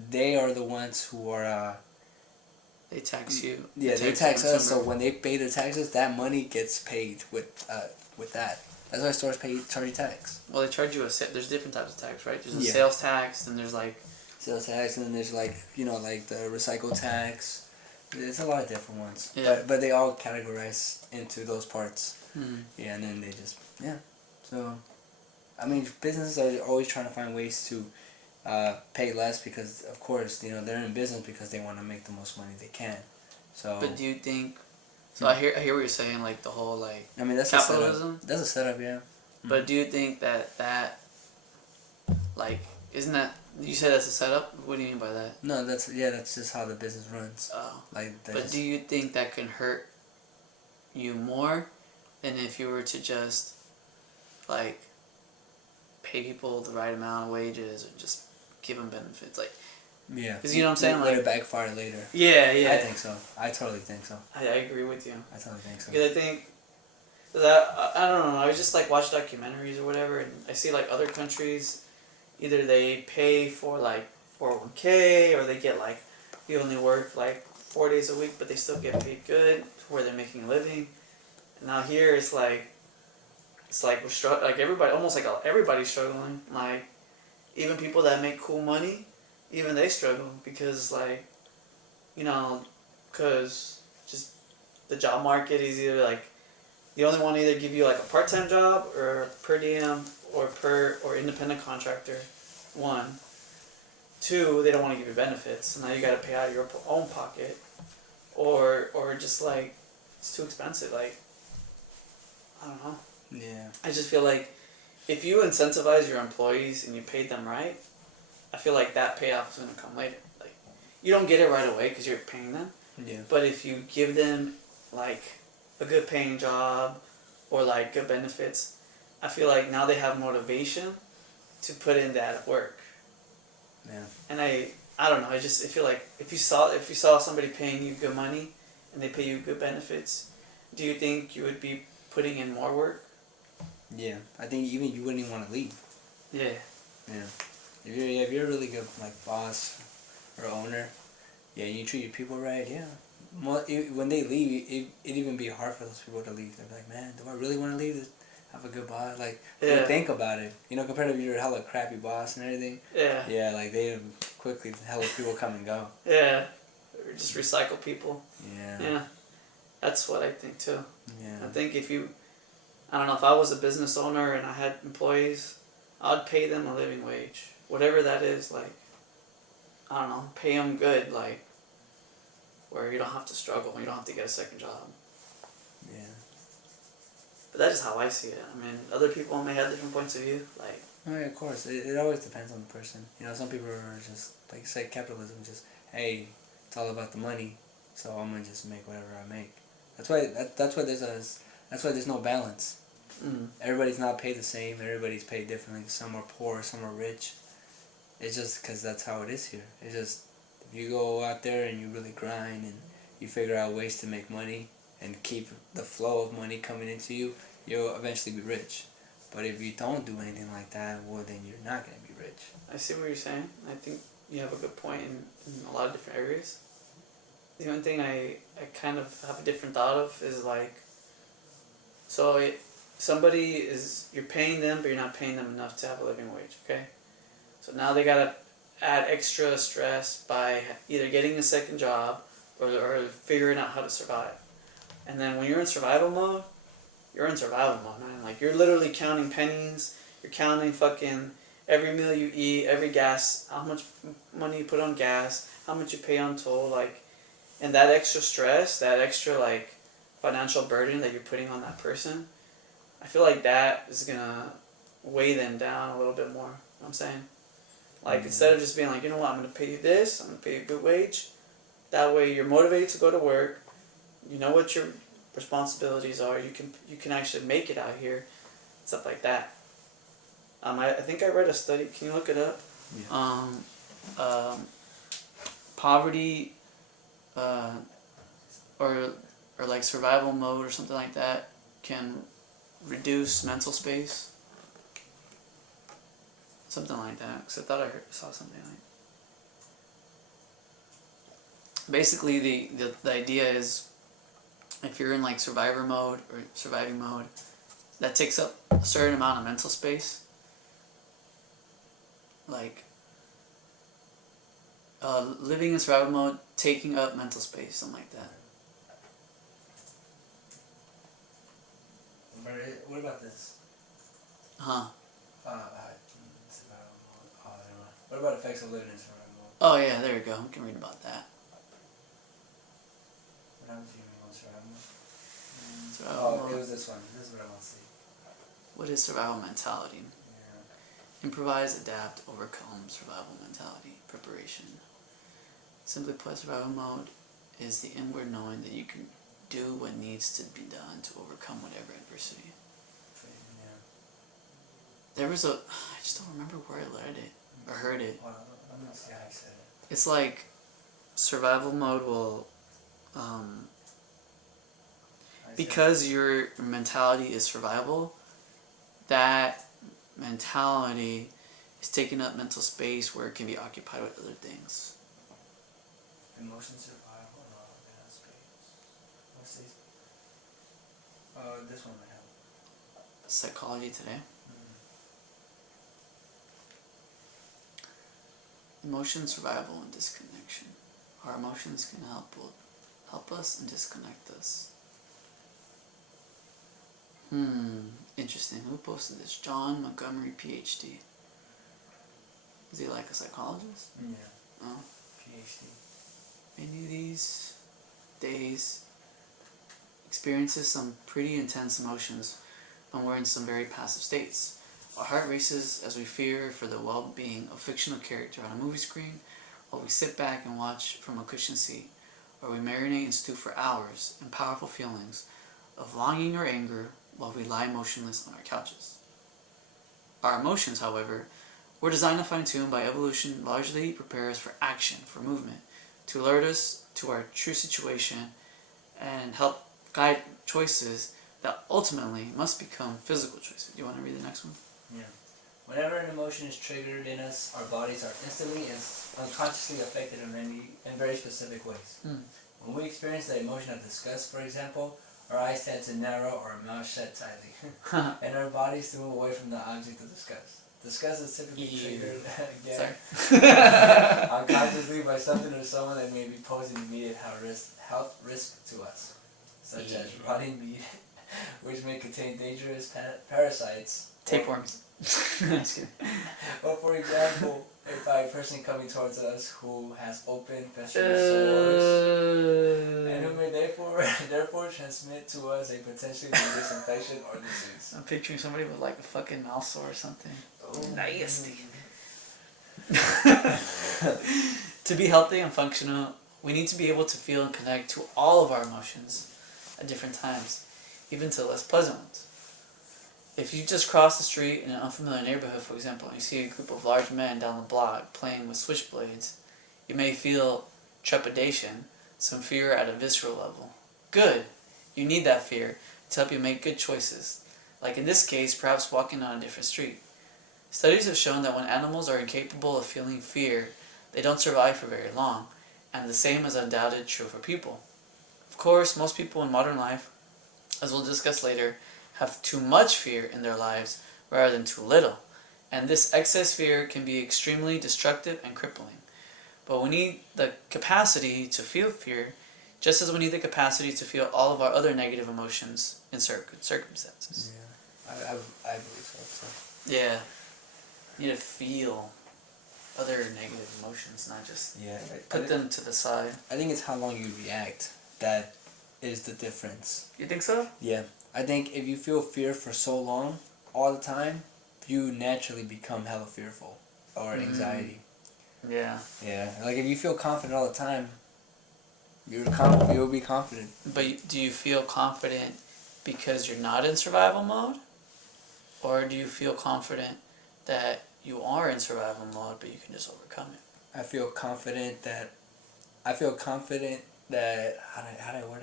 they are the ones who are. They tax you. Yeah, they tax us. So when they pay their taxes, that money gets paid with that. That's why stores charge you tax. Well, they charge you there's different types of tax, right? There's a Yeah. sales tax, and there's like Sales tax, and then there's like like the recycle tax. There's a lot of different ones. Yeah. But they all categorize into those parts. Mm-hmm. Yeah, and then they just So, I mean, businesses are always trying to find ways to pay less because, of course, they're in business because they want to make the most money they can. So. But do you think? So I hear what you're saying, like the whole like. I mean, that's capitalism. A setup. That's a setup, yeah. But do you think that like isn't that you said that's a setup? What do you mean by that? No, that's just how the business runs. Oh. But do you think that can hurt you more than if you were to just like pay people the right amount of wages or just give them benefits, like? Yeah. Because you know what I'm saying, let like it backfire later. Yeah. I think so. I totally think so. I agree with you. I totally think so. Because I think. I don't know. I just like watch documentaries or whatever, and I see like other countries, either they pay for like 401k or they get like you only work like 4 days a week, but they still get paid good where they're making a living. And now here it's like we're struggling. Like everybody, almost like everybody's struggling. Like even people that make cool money, even they struggle because like, because just the job market is either like. The only one either give you like a part-time job or per diem or independent contractor. 1. 2, they don't want to give you benefits, so now you got to pay out of your own pocket, or just like it's too expensive. Like I don't know. Yeah. I just feel like if you incentivize your employees and you paid them right, I feel like that payoff is gonna come later. Like you don't get it right away because you're paying them. Yeah. But if you give them like a good paying job or like good benefits, I feel like now they have motivation to put in that work. Yeah. And I don't know, I feel like if you saw somebody paying you good money and they pay you good benefits, do you think you would be putting in more work? Yeah. I think even you wouldn't even want to leave. Yeah. Yeah. If you're a really good like boss or owner, yeah, you treat your people right, yeah. When they leave, it'd even be hard for those people to leave. They're like, man, do I really want to leave? Have a good boss? Like, they think about it. Compared to if you're a hella crappy boss and everything. Yeah. Yeah, like they quickly hella people come and go. Yeah. Or just recycle people. Yeah. Yeah. That's what I think too. Yeah. I think if I was a business owner and I had employees, I'd pay them a living wage. Whatever that is, like, I don't know, pay them good, like, where you don't have to struggle, you don't have to get a second job. Yeah. But that's just how I see it. I mean, other people may have different points of view, like. Oh yeah, of course. It always depends on the person. Some people are just, like you said, capitalism, just, hey, it's all about the money, so I'm gonna just make whatever I make. That's why there's no balance. Mm. Everybody's not paid the same. Everybody's paid differently. Some are poor, some are rich. It's just because that's how it is here. It's just, if you go out there and you really grind and you figure out ways to make money and keep the flow of money coming into you, you'll eventually be rich. But if you don't do anything like that, well, then you're not going to be rich. I see what you're saying. I think you have a good point in a lot of different areas. The only thing I kind of have a different thought of is like, you're paying them, but you're not paying them enough to have a living wage, okay? So now they gotta add extra stress by either getting a second job or figuring out how to survive. And then when you're in survival mode, man. Like, you're literally counting pennies, you're counting fucking every meal you eat, every gas, how much money you put on gas, how much you pay on toll, like, and that extra stress, that extra like financial burden that you're putting on that person, I feel like that is gonna weigh them down a little bit more. You know what I'm saying? Like, instead of just being like, you know what, I'm gonna pay you this, I'm gonna pay you a good wage. That way you're motivated to go to work. You know what your responsibilities are. You can actually make it out here, stuff like that. I think I read a study. Can you look it up? Yeah. Poverty, or like survival mode or something like that can reduce mental space. Something like that. Cause I thought I saw something like. Basically, the idea is, if you're in like survivor mode or surviving mode, that takes up a certain amount of mental space. Like, living in survival mode, taking up mental space, something like that. What about this? Huh? Survival mode. Oh, never mind. What about effects of living in survival mode? Oh yeah, there you go. We can read about that. What happens if you remain on survival mode? Survival mode. It was this one. This is what I want to see. What is survival mentality? Yeah. Improvise, adapt, overcome survival mentality. Preparation. Simply put, survival mode is the inward knowing that you can do what needs to be done to overcome whatever adversity. Yeah. There was I just don't remember where I read it or heard it. Well, let me see how I said it. It's like survival mode will, because your mentality is survival, that mentality is taking up mental space where it can be occupied with other things. Emotion survival. Space. What's this? This one might help. Psychology Today. Emotion survival and disconnection. Our emotions can help us and disconnect us. Interesting. Who posted this? John Montgomery, PhD. Is he like a psychologist? Yeah. Oh. PhD. Many of these days experiences some pretty intense emotions when we're in some very passive states. Our heart races as we fear for the well-being of a fictional character on a movie screen, while we sit back and watch from a cushion seat, or we marinate and stew for hours in powerful feelings of longing or anger while we lie motionless on our couches. Our emotions, however, were designed and fine-tuned by evolution, largely prepare us for action, for movement, to alert us to our true situation and help guide choices that ultimately must become physical choices. Do you want to read the next one? Yeah. Whenever an emotion is triggered in us, our bodies are instantly and unconsciously affected in very specific ways. When we experience the emotion of disgust, for example, our eyes tend to narrow or our mouth shut tightly, and our bodies move away from the object of disgust. Disgust is typically triggered unconsciously by something or someone that may be posing immediate health risk to us, such as rotting meat, which may contain dangerous parasites. Tapeworms. Just kidding. But for example, if a person coming towards us who has open festering sores, and who may therefore transmit to us a potentially dangerous infection or disease. I'm picturing somebody with like a fucking mouth sore or something. Oh. Nasty. To be healthy and functional, we need to be able to feel and connect to all of our emotions at different times, even to the less pleasant ones. If you just cross the street in an unfamiliar neighborhood, for example, and you see a group of large men down the block playing with switchblades, you may feel trepidation, some fear at a visceral level. Good. You need that fear to help you make good choices. Like in this case, perhaps walking on a different street. Studies have shown that when animals are incapable of feeling fear, they don't survive for very long, and the same is undoubtedly true for people. Of course, most people in modern life, as we'll discuss later, have too much fear in their lives rather than too little, and this excess fear can be extremely destructive and crippling. But we need the capacity to feel fear, just as we need the capacity to feel all of our other negative emotions in certain circumstances. Yeah, I believe so. Yeah. You need to feel other negative emotions, not just put I them to the side. I think it's how long you react that is the difference. You think so? Yeah. I think if you feel fear for so long, all the time, you naturally become hella fearful or anxiety. Yeah. Yeah. Like if you feel confident all the time, you'll be confident. But do you feel confident because you're not in survival mode? Or do you feel confident that you are in survival mode but you can just overcome it? I feel confident that where did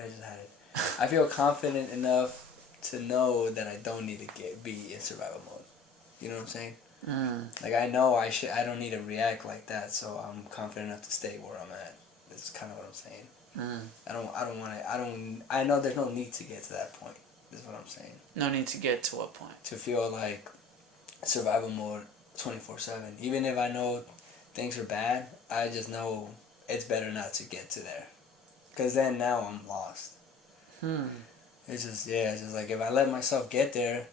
I just have it? I feel confident enough to know that I don't need to be in survival mode. You know what I'm saying? Like I know I don't need to react like that, so I'm confident enough to stay where I'm at. That's kind of what I'm saying. I know there's no need to get to that point. Is what I'm saying. No need to get to what point? To feel like survival mode 24/7. Even if I know things are bad, I just know it's better not to get to there. Because then now I'm lost. It's just like if I let myself get there,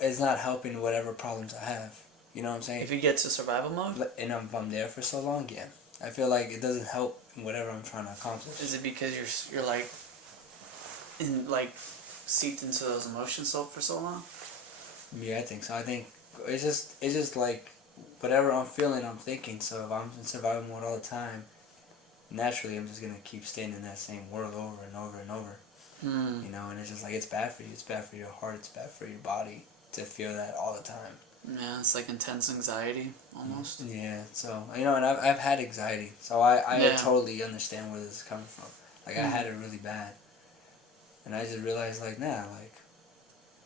it's not helping whatever problems I have. You know what I'm saying? If you get to survival mode? And if I'm there for so long, yeah. I feel like it doesn't help in whatever I'm trying to accomplish. Is it because you're like, seeped into those emotions for so long? Yeah, I think so. I think it's just like whatever I'm feeling, I'm thinking. So if I'm in survival mode all the time, naturally I'm just gonna keep staying in that same world over and over and over. You know, and it's just like it's bad for you. It's bad for your heart. It's bad for your body to feel that all the time. Yeah, it's like intense anxiety almost. Yeah. So and I've had anxiety, so I totally understand where this is coming from. Like I had it really bad, and I just realized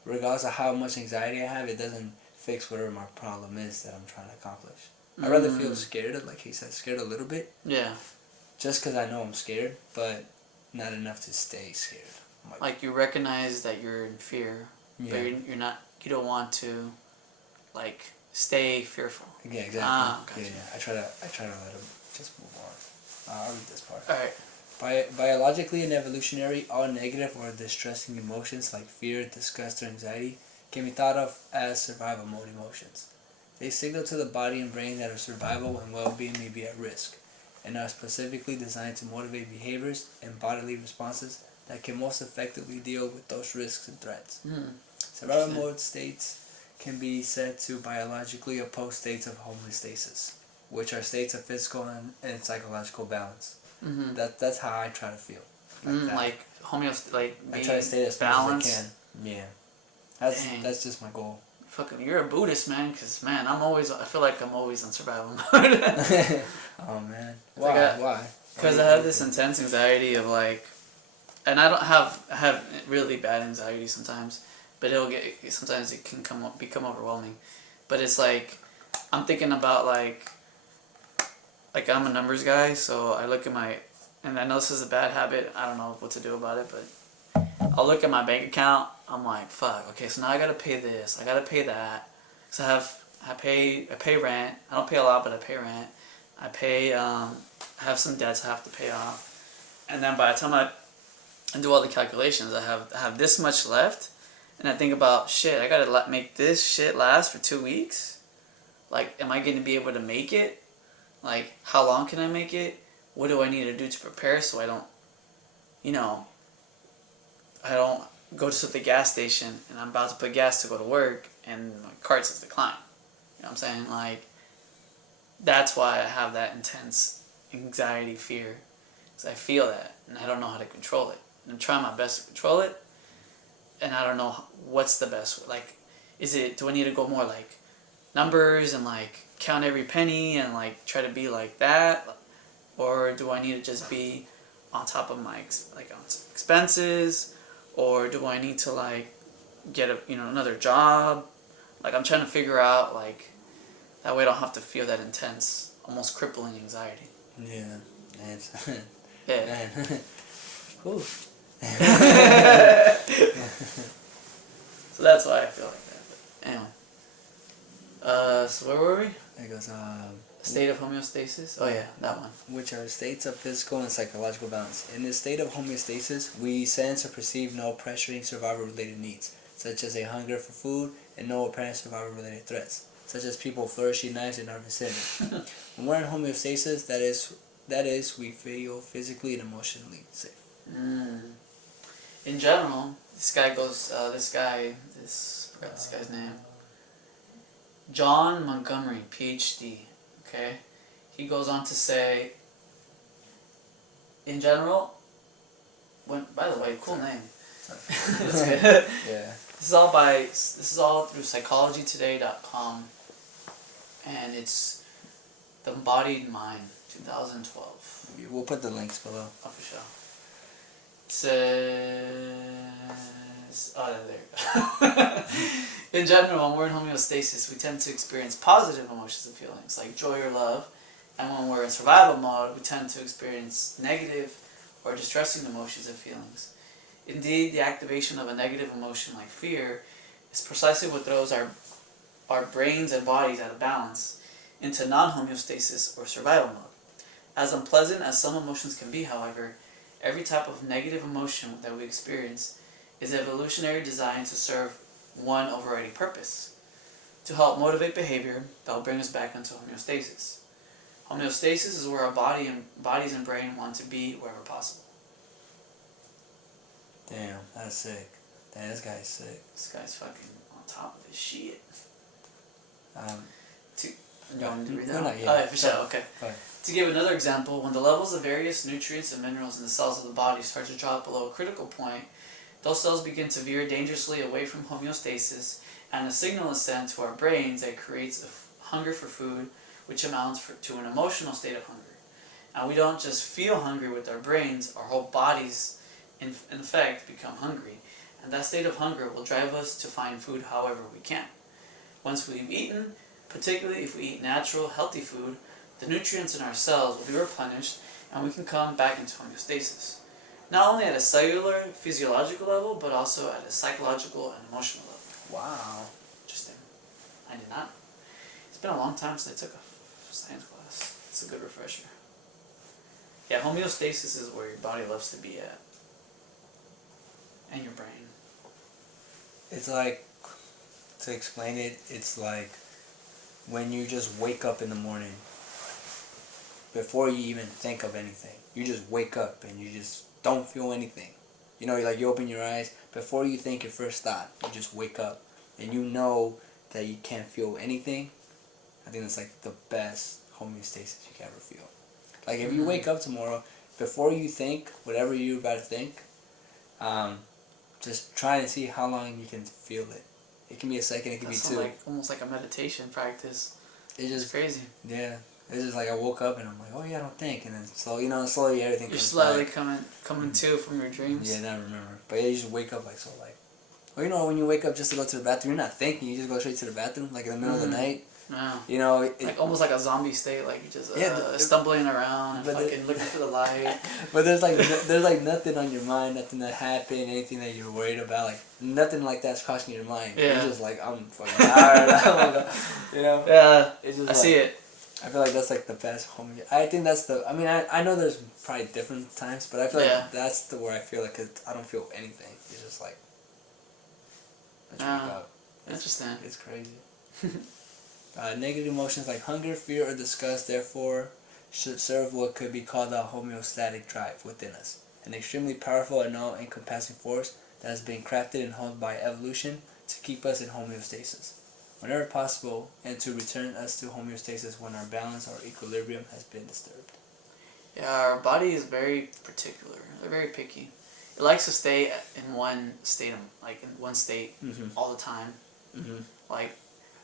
regardless of how much anxiety I have, it doesn't fix whatever my problem is that I'm trying to accomplish. I'd rather feel scared, like he said, scared a little bit. Yeah. Just because I know I'm scared, but not enough to stay scared. Like you recognize that you're in fear, but you're not. You don't want to, stay fearful. Yeah, exactly. Gotcha. Yeah. I try to let him just move on. I'll read this part. All right. Biologically and evolutionary, all negative or distressing emotions like fear, disgust, or anxiety can be thought of as survival mode emotions. They signal to the body and brain that our survival and well-being may be at risk, and are specifically designed to motivate behaviors and bodily responses that can most effectively deal with those risks and threats. Survival mode states can be said to biologically oppose states of homeostasis, which are states of physical and psychological balance. That's how I try to feel. Like I try to stay as balance. as I can. Yeah. That's just my goal. Fucking, you're a Buddhist, man, because, man, I feel like I'm always in survival mode. Oh, man. Why? Because I have this intense anxiety of, and I have really bad anxiety sometimes, but sometimes it can become overwhelming. But it's I'm thinking about, I'm a numbers guy, so I look at and I know this is a bad habit, I don't know what to do about it, but I'll look at my bank account, I'm like, fuck, okay, so now I gotta pay this, I gotta pay that, so I pay rent, I don't pay a lot, but I pay rent, I have some debts I have to pay off, and then by the time I do all the calculations, I have this much left, and I think about, shit, I gotta make this shit last for 2 weeks, am I gonna be able to make it? How long can I make it? What do I need to do to prepare so I don't, I don't go to the gas station and I'm about to put gas to go to work and my card says decline. You know what I'm saying? That's why I have that intense anxiety, fear. Because I feel that and I don't know how to control it. And I'm trying my best to control it and I don't know what's the best way. Do I need to go more numbers and count every penny and try to be like that? Or do I need to just be on top of my expenses? Or do I need to get another job? I'm trying to figure out that way I don't have to feel that intense, almost crippling anxiety. Yeah, man. Yeah. Man. Cool. So that's why I feel like that. But anyway. So where were we? It goes, State of homeostasis? Oh yeah, that one. Which are states of physical and psychological balance. In this state of homeostasis, we sense or perceive no pressuring survival-related needs, such as a hunger for food and no apparent survival-related threats. such as people flourishing knives in our vicinity. When we're in homeostasis, that is, we feel physically and emotionally safe. In general, I forgot this guy's name. John Montgomery, PhD. Okay, he goes on to say, in general, by the way, cool name. That's good. Yeah. This is all through psychologytoday.com, and it's The Embodied Mind, 2012. We'll put the links below. Oh, for sure. It says, there you go. In general, when we're in homeostasis, we tend to experience positive emotions and feelings like joy or love, and when we're in survival mode, we tend to experience negative or distressing emotions and feelings. Indeed, the activation of a negative emotion like fear is precisely what throws our brains and bodies out of balance into non-homeostasis or survival mode. As unpleasant as some emotions can be, however, every type of negative emotion that we experience is evolutionary designed to serve one overriding purpose: to help motivate behavior that will bring us back into homeostasis. Homeostasis is where our bodies and brain want to be wherever possible. Damn, that's sick. Damn, this guy's sick. This guy's fucking on top of his shit. No, want to read no, that? yeah. Oh, yeah, for sure, okay. Right. To give another example, when the levels of various nutrients and minerals in the cells of the body start to drop below a critical point, those cells begin to veer dangerously away from homeostasis, and a signal is sent to our brains that creates a hunger for food, which amounts to an emotional state of hunger. And we don't just feel hungry with our brains, our whole bodies, in effect, become hungry. And that state of hunger will drive us to find food however we can. Once we've eaten, particularly if we eat natural, healthy food, the nutrients in our cells will be replenished and we can come back into homeostasis. Not only at a cellular, physiological level, but also at a psychological and emotional level. Wow. Interesting. I did not. It's been a long time since I took a science class. It's a good refresher. Yeah, homeostasis is where your body loves to be at. And your brain. It's like, to explain it, it's like when you just wake up in the morning, before you even think of anything. You just wake up and you just don't feel anything. You know, like you open your eyes, before you think your first thought, you just wake up and you know that you can't feel anything. I think that's like the best homeostasis you can ever feel. Like if you wake up tomorrow, before you think whatever you're about to think, just try to see how long you can feel it. It can be a second, it can be two. Like almost like a meditation practice. It's just crazy. Yeah. It's just like I woke up and I'm like, oh yeah, I don't think, and then slowly everything You're comes slowly back. coming to from your dreams. Yeah, now I remember. But yeah, you just wake up well, you know, when you wake up just to go to the bathroom, you're not thinking, you just go straight to the bathroom, like in the middle of the night. Yeah. You know, like almost like a zombie state, like you just stumbling around and fucking looking for the light. But there's nothing on your mind, nothing that happened, anything that you're worried about, like nothing like that's crossing your mind. Yeah. You're just like, I'm fucking tired. You know. Yeah. It's just I see it. I feel like that's like the best home. I think that's the. I mean, I know there's probably different times, but I feel like that's the where I feel like I don't feel anything. It's just like. I just wake up. Interesting. It's crazy. Negative emotions like hunger, fear, or disgust, therefore, should serve what could be called a homeostatic drive within us, an extremely powerful and all-encompassing force that has been crafted and held by evolution to keep us in homeostasis, whenever possible, and to return us to homeostasis when our balance or equilibrium has been disturbed. Yeah, our body is very particular. They're very picky. It likes to stay in one state, all the time. Mm-hmm. Like,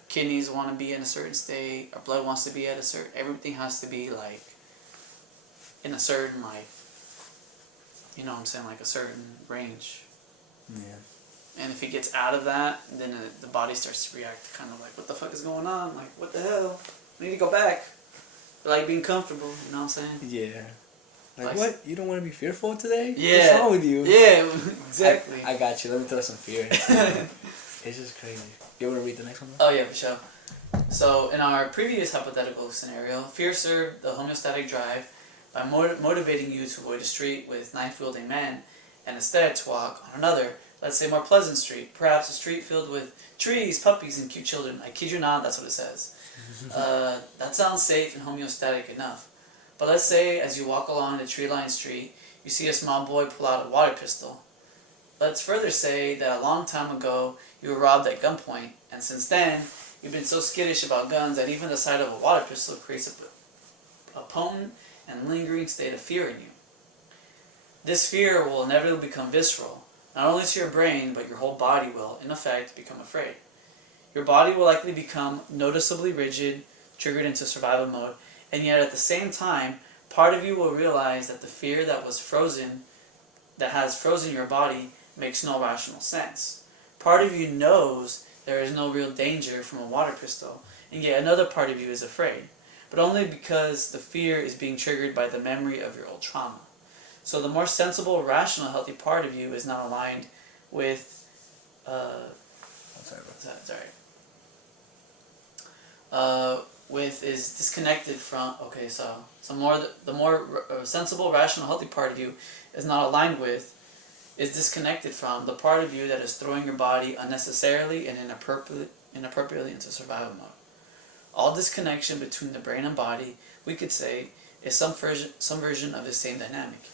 kidneys want to be in a certain state, our blood wants to be at a certain, everything has to be like in a certain, like, you know what I'm saying, like a certain range. Yeah. And if it gets out of that, then the body starts to react kind of like, what the fuck is going on? Like, what the hell? I need to go back. Like being comfortable, you know what I'm saying? Yeah. Like what? You don't want to be fearful today? Yeah. What's wrong with you? Yeah, exactly. I got you. Let me throw some fear in. It's just crazy. You want to read the next one? Oh yeah, for sure. So in our previous hypothetical scenario, fear served the homeostatic drive by motivating you to avoid a street with knife-wielding men and instead to walk on another, let's say more pleasant street, perhaps a street filled with trees, puppies, and cute children. I kid you not, that's what it says. That sounds safe and homeostatic enough. But let's say as you walk along the tree-lined street, you see a small boy pull out a water pistol. Let's further say that a long time ago you were robbed at gunpoint, and since then you've been so skittish about guns that even the sight of a water pistol creates a potent and lingering state of fear in you. This fear will inevitably become visceral, not only to your brain, but your whole body will, in effect, become afraid. Your body will likely become noticeably rigid, triggered into survival mode, and yet at the same time, part of you will realize that the fear that has frozen your body makes no rational sense. Part of you knows there is no real danger from a water pistol, and yet another part of you is afraid, but only because the fear is being triggered by the memory of your old trauma. So the more sensible, rational, healthy part of you is not aligned with is disconnected from. Okay, so the more sensible, rational, healthy part of you is not aligned with, is disconnected from the part of you that is throwing your body unnecessarily and inappropriately into survival mode. All disconnection between the brain and body, we could say, is some version of the same dynamic.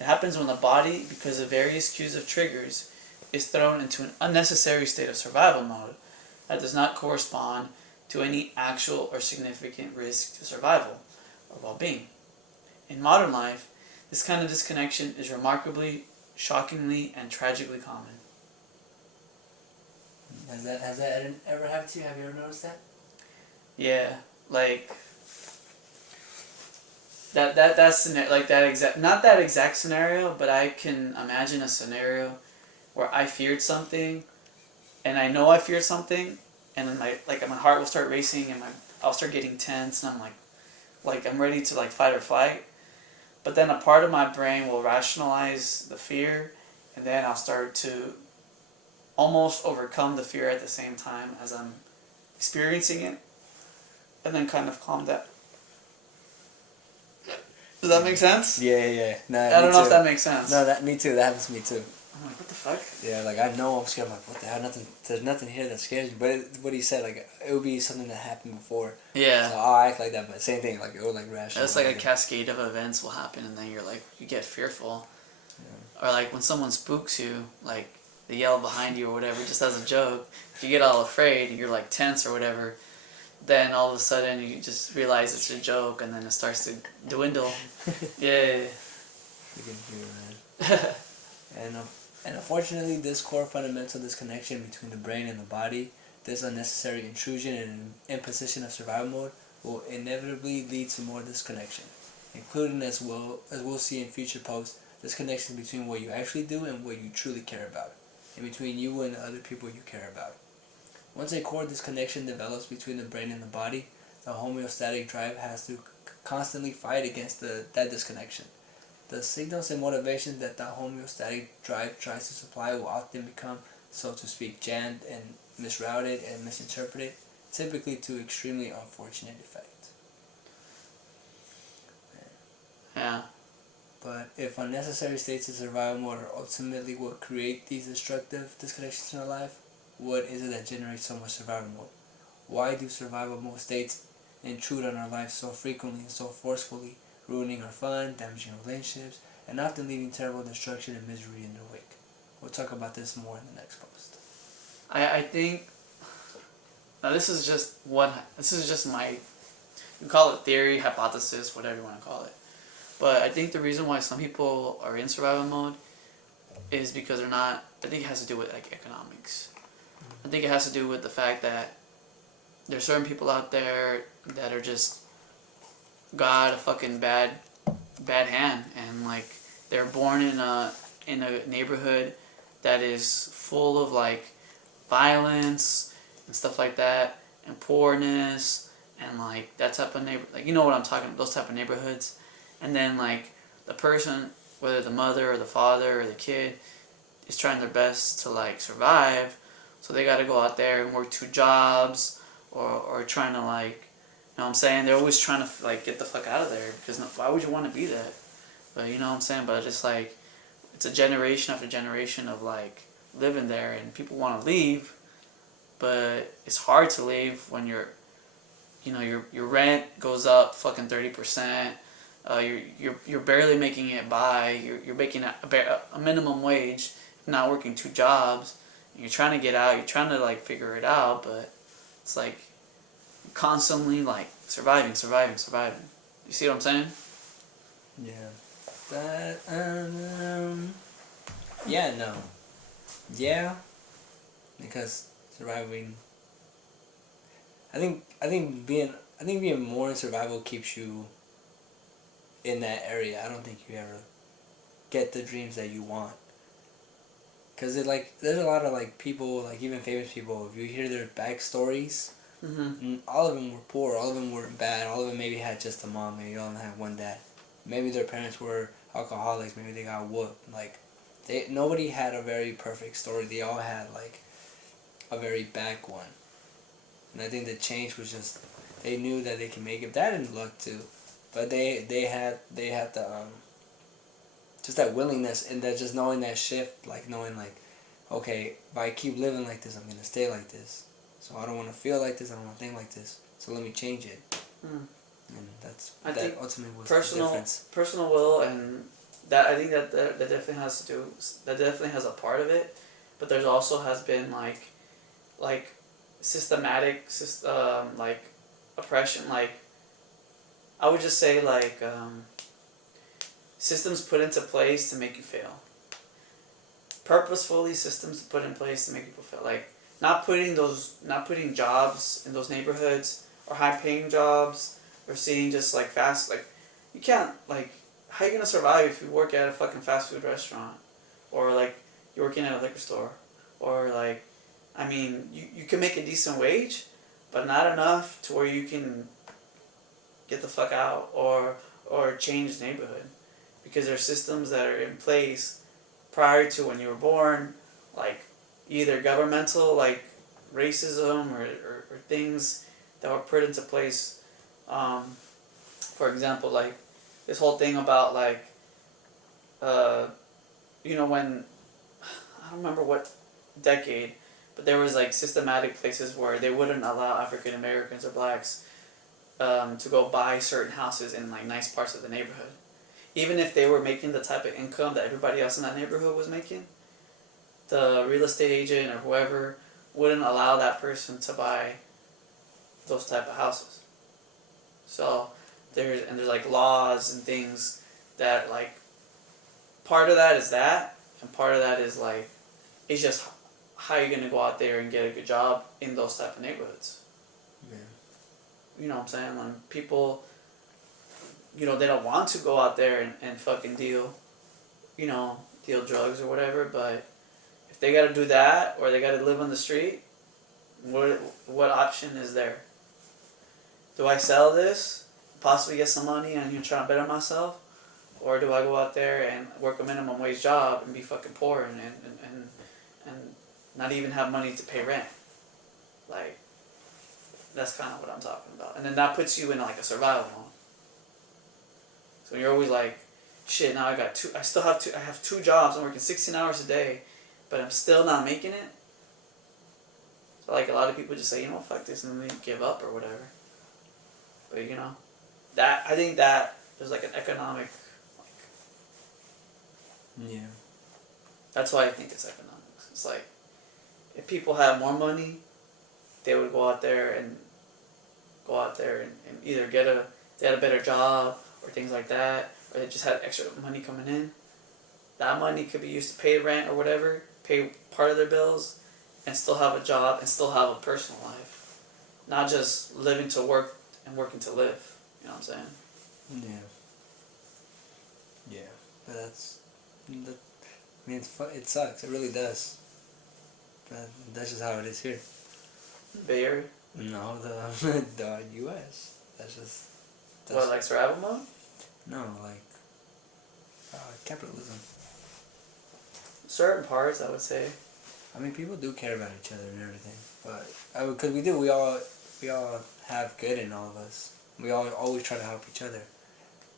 It happens when the body, because of various cues of triggers, is thrown into an unnecessary state of survival mode that does not correspond to any actual or significant risk to survival or well-being. In modern life, this kind of disconnection is remarkably, shockingly, and tragically common. Has that ever happened to you? Have you ever noticed that? Yeah, like that's like that exact, not that exact scenario, but I can imagine a scenario where I feared something, and I know I feared something, and then my heart will start racing, and I'll start getting tense, and I'm like I'm ready to fight or flight, but then a part of my brain will rationalize the fear, and then I'll start to almost overcome the fear at the same time as I'm experiencing it, and then kind of calm down. Does that make sense? Yeah. No, I don't know if that makes sense. No, me too. That happens to me too. I'm like, what the fuck? Yeah, I know I'm scared. I'm like, what the hell? There's nothing here that scares me. But what he said, it would be something that happened before. Yeah. So I'll act like that, but same thing. It would rational. It's like a cascade of events will happen, and then you get fearful. Yeah. Or when someone spooks you, they yell behind you or whatever, just as a joke. You get all afraid, and you're tense or whatever. Then all of a sudden you just realize it's a joke, and then it starts to dwindle. Yeah. You can feel it, man. And unfortunately, this core fundamental disconnection between the brain and the body, this unnecessary intrusion and imposition of survival mode, will inevitably lead to more disconnection, including, as we'll see in future posts, disconnection between what you actually do and what you truly care about, and between you and the other people you care about. Once a core disconnection develops between the brain and the body, the homeostatic drive has to constantly fight against that disconnection. The signals and motivations that the homeostatic drive tries to supply will often become, so to speak, jammed and misrouted and misinterpreted, typically to extremely unfortunate effect. Yeah. But if unnecessary states of survival mode are ultimately what create these destructive disconnections in our life, what is it that generates so much survival mode? Why do survival mode states intrude on our life so frequently and so forcefully, ruining our fun, damaging our relationships, and often leaving terrible destruction and misery in their wake? We'll talk about this more in the next post. I think this is just my, you call it theory, hypothesis, whatever you want to call it. But I think the reason why some people are in survival mode is because they're not. I think it has to do with economics. I think it has to do with the fact that there's certain people out there that are just got a fucking bad hand, and they're born in a neighborhood that is full of violence and stuff like that, and poorness, and that type of you know what I'm talking about, those type of neighborhoods. And then the person, whether the mother or the father or the kid, is trying their best to survive, so they got to go out there and work 2 jobs, or trying to you know what I'm saying, they're always trying to get the fuck out of there, because why would you want to be that? But you know what I'm saying, but it's it's a generation after generation of like living there, and people want to leave, but it's hard to leave when your rent goes up fucking 30%. You're barely making it by. You're making a minimum wage, not working 2 jobs. You're trying to get out. You're trying to like figure it out, but it's like constantly like surviving. You see what I'm saying? Yeah. But yeah, no. Yeah, because surviving. I think being more in survival keeps you in that area. I don't think you ever get the dreams that you want. Cause there's a lot of like people, like even famous people. If you hear their backstories, all of them were poor. All of them were bad. All of them maybe had just a mom. Maybe all of them had one dad. Maybe their parents were alcoholics. Maybe they got whooped. Like, nobody had a very perfect story. They all had like a very back one. And I think the change was just they knew that they can make it. That and luck too, but they had the just that willingness and that just knowing that shift, like knowing like, okay, if I keep living like this, I'm gonna stay like this. So I don't want to feel like this. I don't want to think like this. So let me change it. And I think ultimately was personal the difference. personal will, and that I think that definitely has to do, that definitely has a part of it, but there's also has been like systematic like oppression, like I would just say like systems put into place to make you fail. Purposefully systems put in place to make people fail, like not putting jobs in those neighborhoods or high paying jobs, or seeing just like fast, like you can't, like how you gonna survive if you work at a fucking fast food restaurant, or like you're working at a liquor store, or like I mean you can make a decent wage, but not enough to where you can get the fuck out or change the neighborhood, because there are systems that are in place prior to when you were born, like either governmental like racism or things that were put into place. For example, like this whole thing about like when I don't remember what decade, but there was like systematic places where they wouldn't allow African Americans or blacks to go buy certain houses in like nice parts of the neighborhood, even if they were making the type of income that everybody else in that neighborhood was making. The real estate agent or whoever wouldn't allow that person to buy those type of houses. So there's like laws and things that like part of that is that, and part of that is like it's just how you're gonna go out there and get a good job in those type of neighborhoods. Yeah. You know what I'm saying? When people, they don't want to go out there and fucking deal drugs or whatever, but if they gotta do that or they gotta live on the street, what option is there? Do I sell this, possibly get some money and try to better myself? Or do I go out there and work a minimum wage job and be fucking poor and not even have money to pay rent? Like, that's kind of what I'm talking about. And then that puts you in like a survival mode. So you're always like, shit, now I have 2 jobs, I'm working 16 hours a day, but I'm still not making it. So like a lot of people just say, fuck this, and then they give up or whatever. But that I think that there's like an economic, Yeah. That's why I think it's economics. It's like if people had more money, they would go out there and either they had a better job or things like that, or they just had extra money coming in. That money could be used to pay rent or whatever, pay part of their bills, and still have a job and still have a personal life, not just living to work and working to live. You know what I'm saying? Yeah. Yeah, but it sucks. It really does. But that's just how it is here. Bay Area? No, the U.S. That's what, like survival mode? No, like capitalism. Certain parts, I would say. I mean, people do care about each other and everything, but because we do, we all have good in all of us. We all always try to help each other,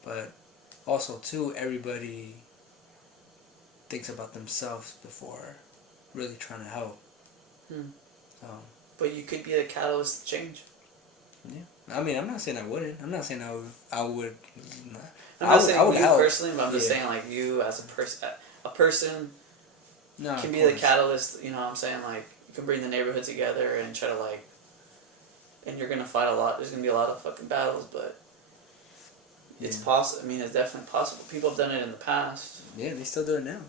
but also too, everybody thinks about themselves before really trying to help. So. But you could be the catalyst to change. Yeah. I mean, I'm not saying I wouldn't. I'm not saying I would. I'm not saying you help. personally, but I'm just saying like you as a person can be the catalyst. You know what I'm saying? Like you can bring the neighborhood together and try to like, and you're gonna fight a lot. There's gonna be a lot of fucking battles, but it's possible. I mean, it's definitely possible. People have done it in the past. Yeah, they still do it now.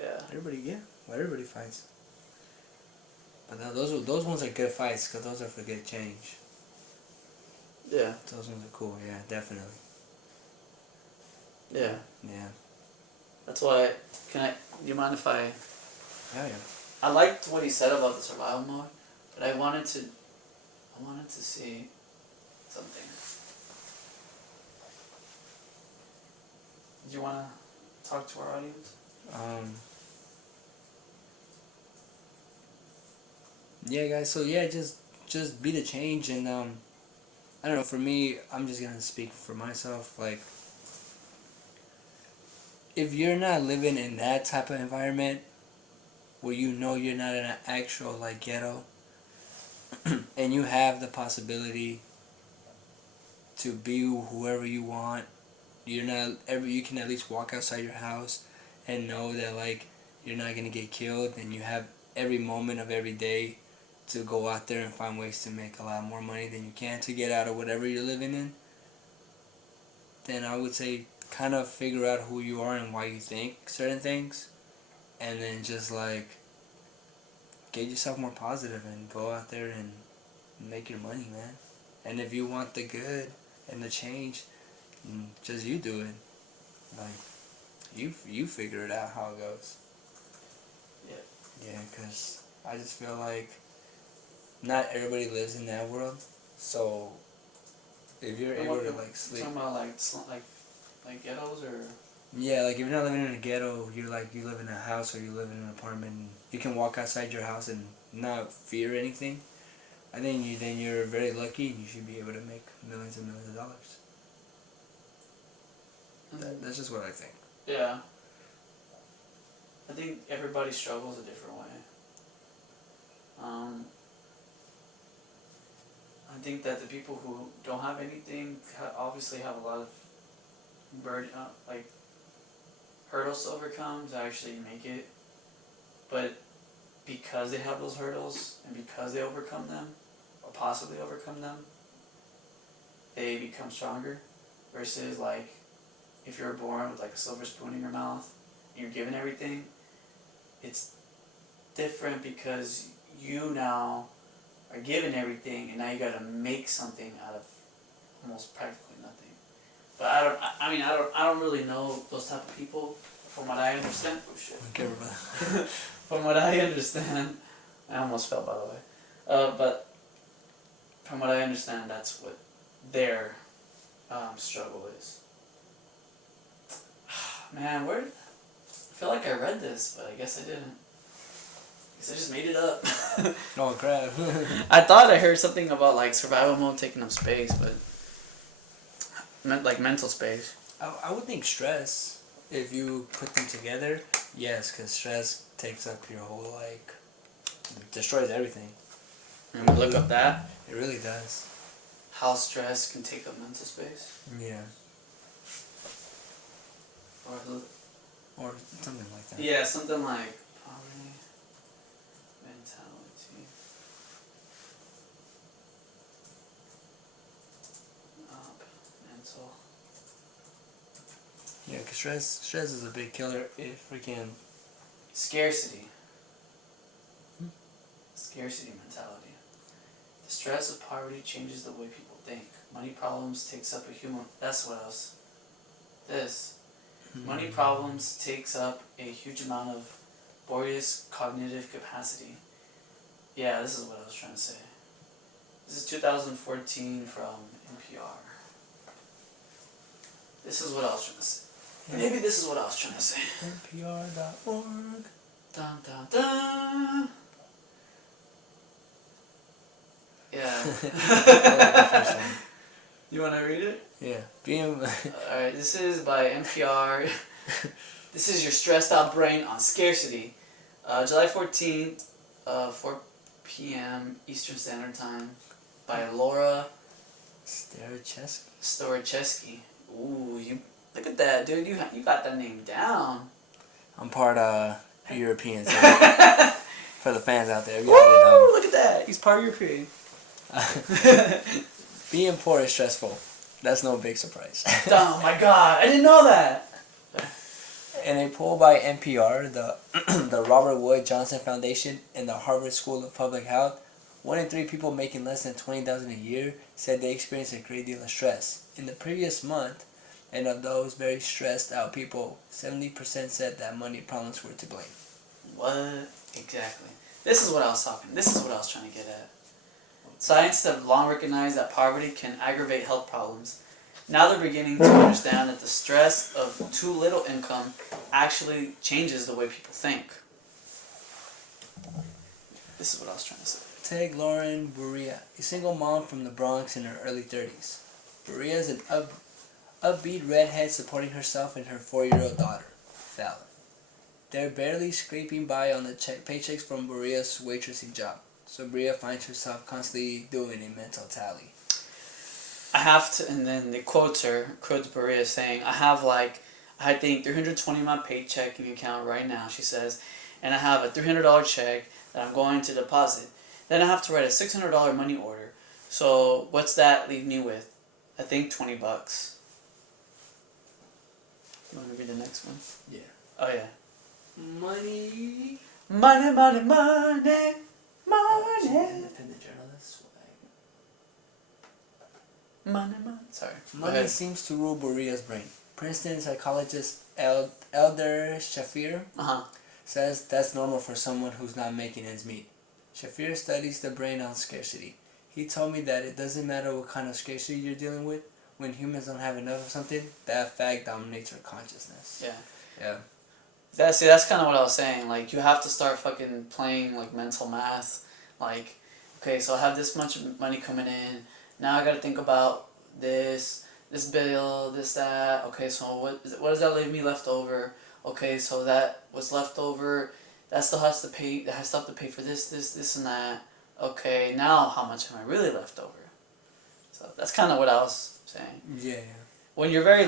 Yeah. Everybody fights. But now those ones are good fights because those are for good change. Yeah. Those ones are cool. Yeah, definitely. Yeah. Yeah. That's why. Do you mind if I? Yeah. I liked what he said about the survival mode, but I wanted to see something. Do you want to talk to our audience? Yeah, guys. So yeah, just be the change, and I don't know. For me, I'm just gonna speak for myself. Like, if you're not living in that type of environment, where you know you're not in an actual like ghetto, and you have the possibility to be whoever you want, you can at least walk outside your house and know that like you're not gonna get killed, and you have every moment of every day to go out there and find ways to make a lot more money than you can to get out of whatever you're living in, then I would say kind of figure out who you are and why you think certain things, and then just like get yourself more positive and go out there and make your money, man. And if you want the good and the change, just you do it. Like, you figure it out how it goes. Yeah, because I just feel like not everybody lives in that world, so if you're able to like sleep. Talking about like ghettos or. Yeah, like if you're not living in a ghetto, you live in a house or you live in an apartment. And you can walk outside your house and not fear anything. I think you're very lucky, and you should be able to make millions and millions of dollars. That's just what I think. Yeah. I think everybody struggles a different way. I think that the people who don't have anything obviously have a lot of hurdles to overcome to actually make it. But because they have those hurdles and because they overcome them, or possibly overcome them, they become stronger. Versus like, if you're born with like a silver spoon in your mouth and you're given everything, it's different because you now are given everything and now you gotta make something out of almost practically nothing. But I don't really know those type of people. From what I understand, Okay, from what I understand, I almost fell, by the way. But from what I understand, that's what their struggle is. Man, I feel like I read this, but I guess I didn't. I guess I just made it up. Oh crap! I thought I heard something about like survival mode taking up space, but like mental space. I would think stress. If you put them together, yes, because stress takes up your whole like, destroys everything. And we look up that. It really does. How stress can take up mental space. Yeah. Or something like that. Yeah, something like poverty, mentality, mental. Yeah, cause stress is a big killer. If freaking Scarcity. Scarcity mentality. The stress of poverty changes the way people think. Money problems takes up a human. That's what else. This. Money problems takes up a huge amount of boreas cognitive capacity. Yeah, this is what I was trying to say. This is 2014 from NPR. This is what I was trying to say. Maybe this is what I was trying to say. NPR.org. Dun dun dun. Yeah. You want to read it? Yeah. Alright, this is by NPR. This is your stressed out brain on Scarcity. July 14th, 4 p.m. Eastern Standard Time by Laura Starocheski. Ooh, you look at that, dude. You got that name down. I'm part European, so for the fans out there, you Woo! know. Look at that. He's part European. Being poor is stressful. That's no big surprise. Oh my god, I didn't know that. In a poll by NPR, the Robert Wood Johnson Foundation, and the Harvard School of Public Health, 1 in 3 people making less than $20,000 a year said they experienced a great deal of stress in the previous month, and of those very stressed out people, 70% said that money problems were to blame. What? Exactly. This is what I was trying to get at. Scientists have long recognized that poverty can aggravate health problems. Now they're beginning to understand that the stress of too little income actually changes the way people think. This is what I was trying to say. Take Lauren Berea, a single mom from the Bronx in her early 30s. Berea is an upbeat redhead supporting herself and her 4-year-old daughter, Fallon. They're barely scraping by on the paychecks from Berea's waitressing job, so Berea finds herself constantly doing a mental tally. I have to, and then they quotes Berea saying, I think $320 in my paychecking account right now, she says, and I have a $300 check that I'm going to deposit. Then I have to write a $600 money order. So what's that leave me with? I think $20. You want to read the next one? Yeah. Oh yeah. Money. Money, money, money, money. Independent journalist. Money. Sorry. Money seems to rule Berea's brain. Princeton psychologist Elder Shafir says that's normal for someone who's not making ends meet. Shafir studies the brain on scarcity. He told me that it doesn't matter what kind of scarcity you're dealing with. When humans don't have enough of something, that fact dominates our consciousness. Yeah. That's kind of what I was saying. Like, you have to start fucking playing, like, mental math. Like, okay, so I have this much money coming in. Now I gotta think about this bill, this, that. Okay, so what does that leave me left over? Okay, so that what's left over, that still has to pay for this, and that. Okay, now how much am I really left over? So that's kind of what I was saying. Yeah. When you're very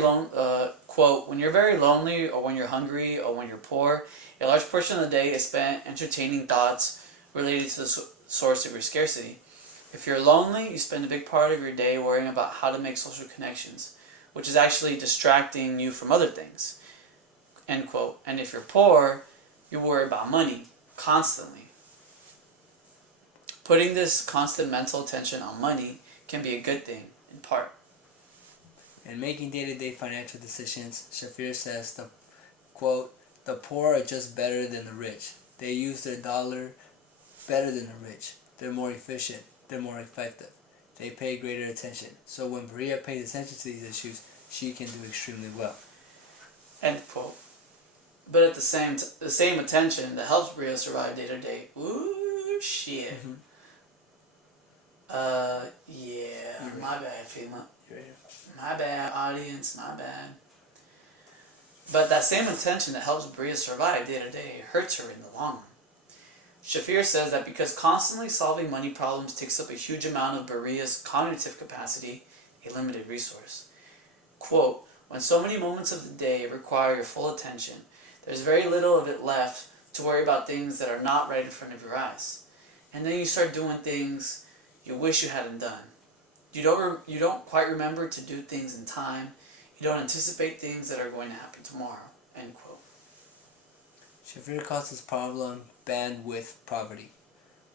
quote, when you're very lonely, or when you're hungry, or when you're poor, a large portion of the day is spent entertaining thoughts related to the source of your scarcity. If you're lonely, you spend a big part of your day worrying about how to make social connections, which is actually distracting you from other things. End quote. And if you're poor, you worry about money constantly. Putting this constant mental attention on money can be a good thing, in part. In making day-to-day financial decisions, Shafir says the poor are just better than the rich. They use their dollar better than the rich. They're more efficient. They're more effective. They pay greater attention. So when Berea pays attention to these issues, she can do extremely well. End quote. But at the same attention that helps Berea survive day to day. Ooh, shit. Mm-hmm. Yeah. Right. My bad, FEMA. Right. My bad, audience. My bad. But that same attention that helps Berea survive day to day hurts her in the long run. Shafir says that because constantly solving money problems takes up a huge amount of Berea's cognitive capacity, a limited resource. Quote, when so many moments of the day require your full attention, there's very little of it left to worry about things that are not right in front of your eyes. And then you start doing things you wish you hadn't done. You don't quite remember to do things in time. You don't anticipate things that are going to happen tomorrow. End quote. Shafir calls this problem bandwidth poverty.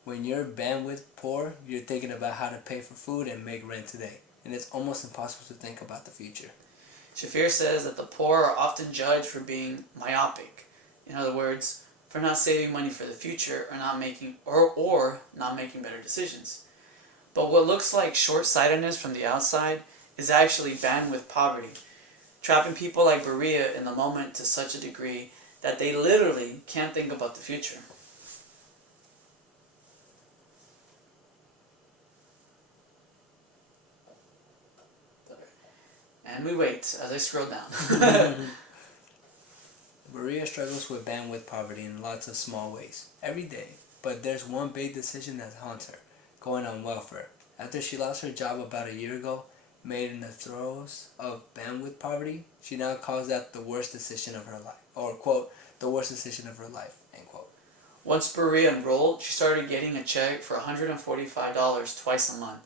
When you're bandwidth poor, you're thinking about how to pay for food and make rent today, and it's almost impossible to think about the future. Shafir says that the poor are often judged for being myopic. In other words, for not saving money for the future or not making better decisions. But what looks like short-sightedness from the outside is actually bandwidth poverty, trapping people like Berea in the moment to such a degree that they literally can't think about the future. And we wait as I scroll down. Maria struggles with bandwidth poverty in lots of small ways, every day. But there's one big decision that haunts her, going on welfare. After she lost her job about a year ago, made in the throes of bandwidth poverty, she now calls that the worst decision of her life. Or, quote, the worst decision of her life, end quote. Once Maria enrolled, she started getting a check for $145 twice a month.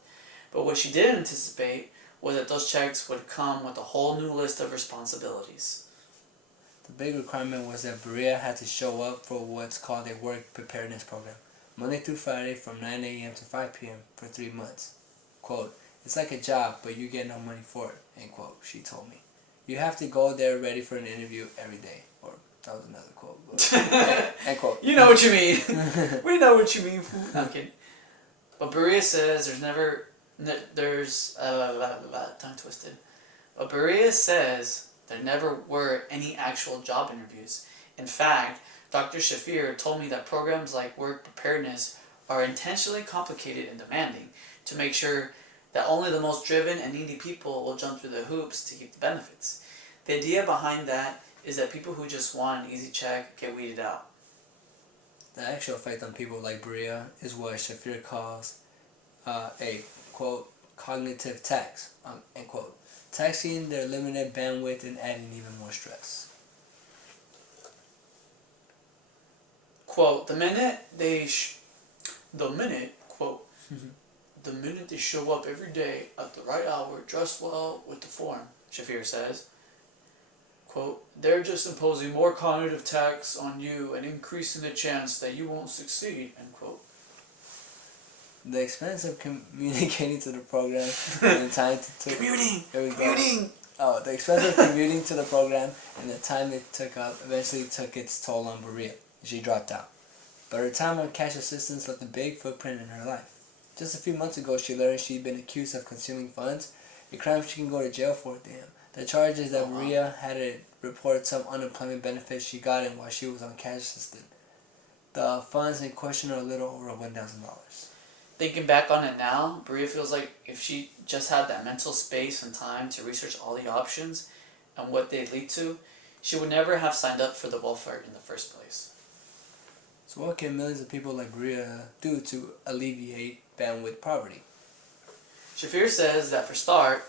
But what she didn't anticipate was that those checks would come with a whole new list of responsibilities. The big requirement was that Berea had to show up for what's called a work preparedness program, Monday through Friday from 9 a.m. to 5 p.m. for 3 months. Quote, it's like a job, but you get no money for it, end quote, she told me. You have to go there ready for an interview every day. Or, that was another quote. But, end quote. You know what you mean. We know what you mean. I'm kidding. But Berea says tongue twisted. But Berea says there never were any actual job interviews. In fact, Dr. Shafir told me that programs like work preparedness are intentionally complicated and demanding to make sure that only the most driven and needy people will jump through the hoops to keep the benefits. The idea behind that is that people who just want an easy check get weeded out. The actual effect on people like Berea is what Shafir calls a, quote, cognitive tax, end quote, taxing their limited bandwidth and adding even more stress. Quote, the minute they show up every day at the right hour, dressed well, with the form, Shafir says, quote, they're just imposing more cognitive tax on you and increasing the chance that you won't succeed, end quote. The expense of communicating to the program and the time to Commuting! Oh, the expense of commuting to the program and the time it took up eventually took its toll on Berea. She dropped out. But her time on cash assistance left a big footprint in her life. Just a few months ago, she learned she'd been accused of concealing funds, a crime she can go to jail for, damn. The charge is that Maria had to report some unemployment benefits she got in while she was on cash assistance. The funds in question are a little over $1,000. Thinking back on it now, Berea feels like if she just had that mental space and time to research all the options and what they'd lead to, she would never have signed up for the welfare in the first place. So what can millions of people like Berea do to alleviate bandwidth poverty? Shafir says that for start,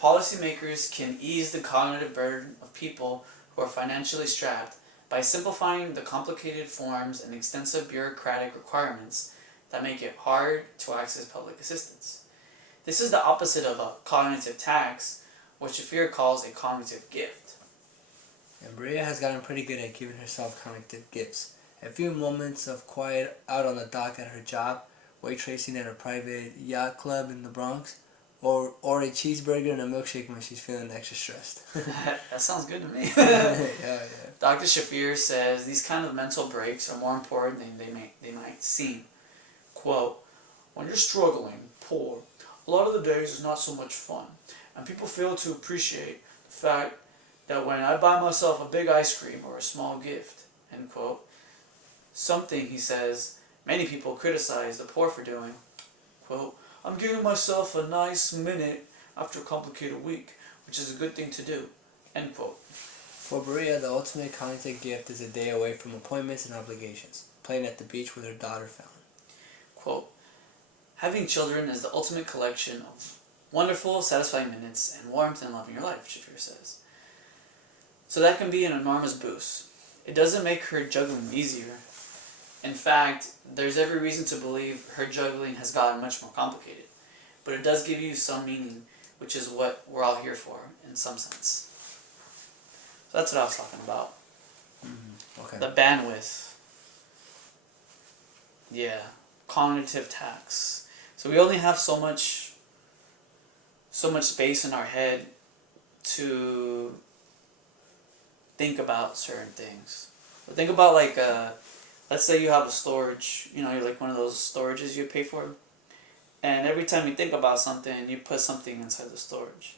policymakers can ease the cognitive burden of people who are financially strapped by simplifying the complicated forms and extensive bureaucratic requirements that make it hard to access public assistance. This is the opposite of a cognitive tax, what Shafir calls a cognitive gift. And Berea has gotten pretty good at giving herself cognitive gifts. A few moments of quiet out on the dock at her job, waitressing at a private yacht club in the Bronx, or a cheeseburger and a milkshake when she's feeling extra stressed. That sounds good to me. Yeah. Dr. Shafir says these kind of mental breaks are more important than they might seem. Quote, when you're struggling, poor, a lot of the days is not so much fun, and people fail to appreciate the fact that when I buy myself a big ice cream or a small gift, end quote, something, he says, many people criticize the poor for doing. Quote, I'm giving myself a nice minute after a complicated week, which is a good thing to do, end quote. For Berea, the ultimate cognitive gift is a day away from appointments and obligations, playing at the beach with her daughter Fallon. Quote, having children is the ultimate collection of wonderful, satisfying minutes and warmth and love in your life, Shafir says. So that can be an enormous boost. It doesn't make her juggling easier. In fact, there's every reason to believe her juggling has gotten much more complicated. But it does give you some meaning, which is what we're all here for, in some sense. So that's what I was talking about. Okay. The bandwidth. Yeah. Cognitive tax. So we only have so much space in our head to think about certain things. But think about like let's say you have a storage, you're like one of those storages you pay for, and every time you think about something, you put something inside the storage.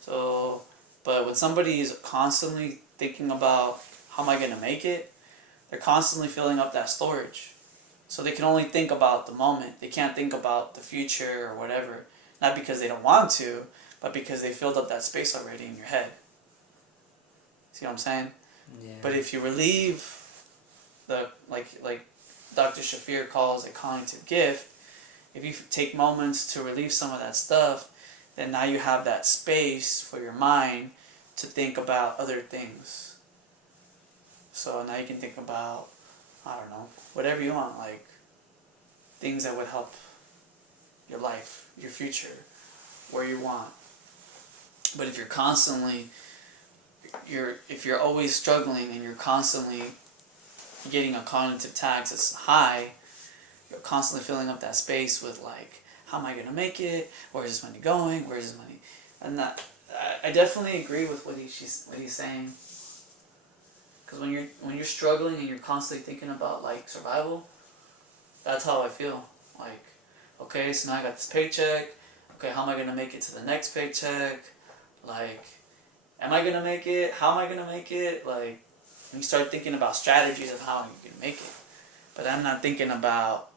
So, but when somebody is constantly thinking about how am I going to make it, they're constantly filling up that storage. So they can only think about the moment. They can't think about the future or whatever. Not because they don't want to, but because they filled up that space already in your head. See what I'm saying? Yeah. But if you relieve the like Dr. Shafir calls a cognitive gift, if you take moments to relieve some of that stuff, then now you have that space for your mind to think about other things. So now you can think about, I don't know, whatever you want, like things that would help your life, your future, where you want. But if you're always struggling and you're constantly getting a cognitive tax that's high, you're constantly filling up that space with like, how am I gonna make it? Where's this money going? Where's this money? And that I definitely agree with what he's saying. Because when you're struggling and you're constantly thinking about like survival, that's how I feel. Like, okay, so now I got this paycheck. Okay, how am I gonna make it to the next paycheck? Like, am I gonna make it? How am I gonna make it? Like, you start thinking about strategies of how you can make it. But I'm not thinking about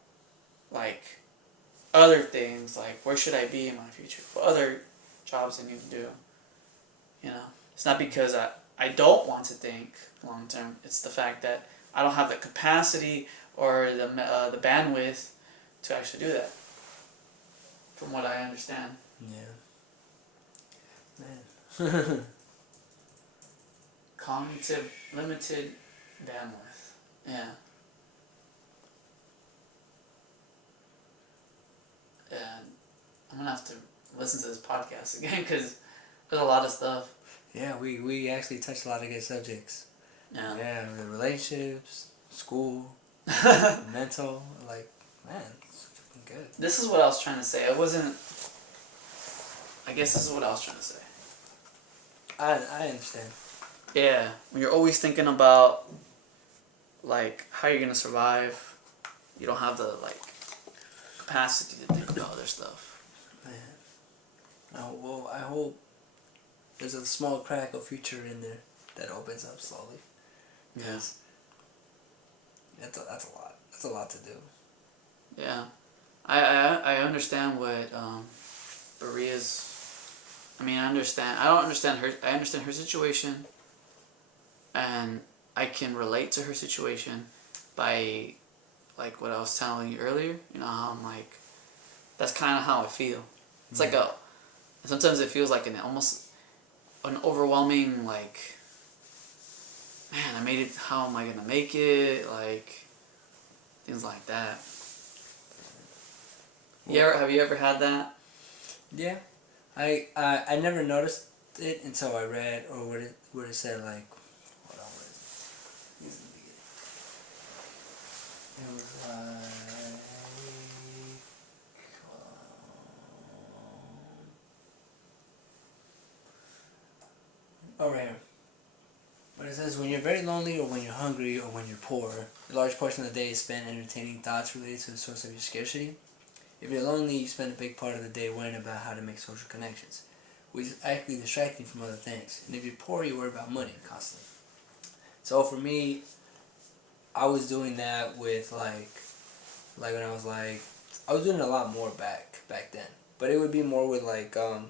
like other things, like where should I be in my future? What other jobs I need to do? You know, it's not because I don't want to think long term. It's the fact that I don't have the capacity or the bandwidth to actually do that. From what I understand. Yeah. Man. Cognitive limited bandwidth. Yeah. And I'm gonna have to listen to this podcast again because there's a lot of stuff. Yeah, we actually touched a lot of good subjects. Yeah. Yeah, the relationships, school, mental, like, man, it's good. This is what I was trying to say. I guess this is what I was trying to say. I understand. Yeah, when you're always thinking about like how you're gonna survive, you don't have the like capacity to think about other stuff. Man, I hope there's a small crack of future in there that opens up slowly. Yes. That's a lot. That's a lot to do. Yeah, I understand what Maria's. I mean, I understand. I don't understand her. I understand her situation, and I can relate to her situation by, like what I was telling you earlier. You know how I'm like, that's kind of how I feel. It's like a. Sometimes it feels like an overwhelming like. Man, I made it. How am I gonna make it? Like, things like that. Have you ever had that? Yeah, I never noticed it until I read or what it said like. Hold on, what is it? It was like. Oh, right here. But it says, when you're very lonely or when you're hungry or when you're poor, a large portion of the day is spent entertaining thoughts related to the source of your scarcity. If you're lonely, you spend a big part of the day worrying about how to make social connections, which is actually distracting from other things. And if you're poor, you worry about money constantly. So for me, I was doing that with like when I was doing it a lot more back then. But it would be more with like, cause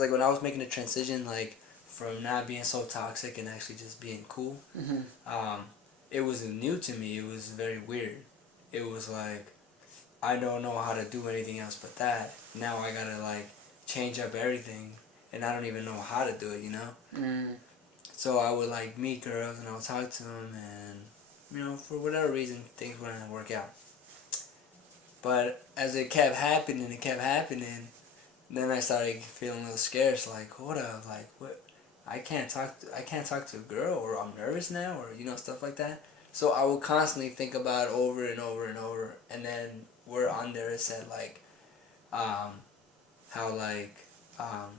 like when I was making the transition like from not being so toxic and actually just being cool, it was new to me. It was very weird. It was like, I don't know how to do anything else but that. Now I gotta like change up everything, and I don't even know how to do it, you know? So I would like meet girls and I would talk to them, and you know, for whatever reason, things wouldn't work out. But as it kept happening, then I started feeling a little scared. Like, hold up, like what? I can't talk to a girl, or I'm nervous now, or you know, stuff like that. So I would constantly think about it over and over and over, and then where on there it said like, how like, how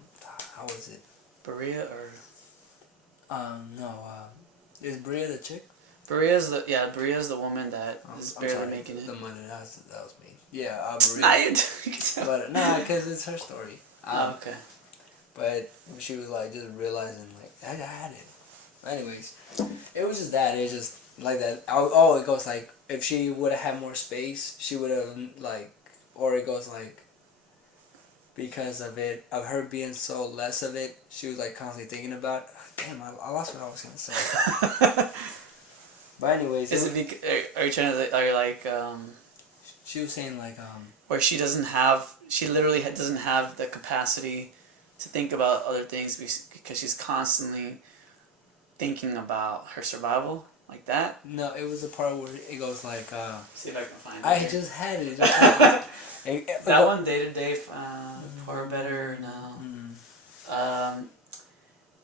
was it? Berea or? No, is Bria the chick? Berea's the woman that is barely sorry, making it. The mother, that was me. Yeah, Bria. Nah, you can tell. But nah, cause it's her story. Okay. But she was like just realizing like I had it. Anyways, it was just that. It was just like that. It goes like if she would have had more space, she would have like, or it goes like because of her being so less of it, she was like constantly thinking about Damn, I lost what I was gonna say. But anyways, are you trying to, are you like, she was saying like where she literally doesn't have the capacity to think about other things because she's constantly thinking about her survival, like that? No, it was the part where it goes like See if I can find it. I here. just had it. That one, day to day, for better, no.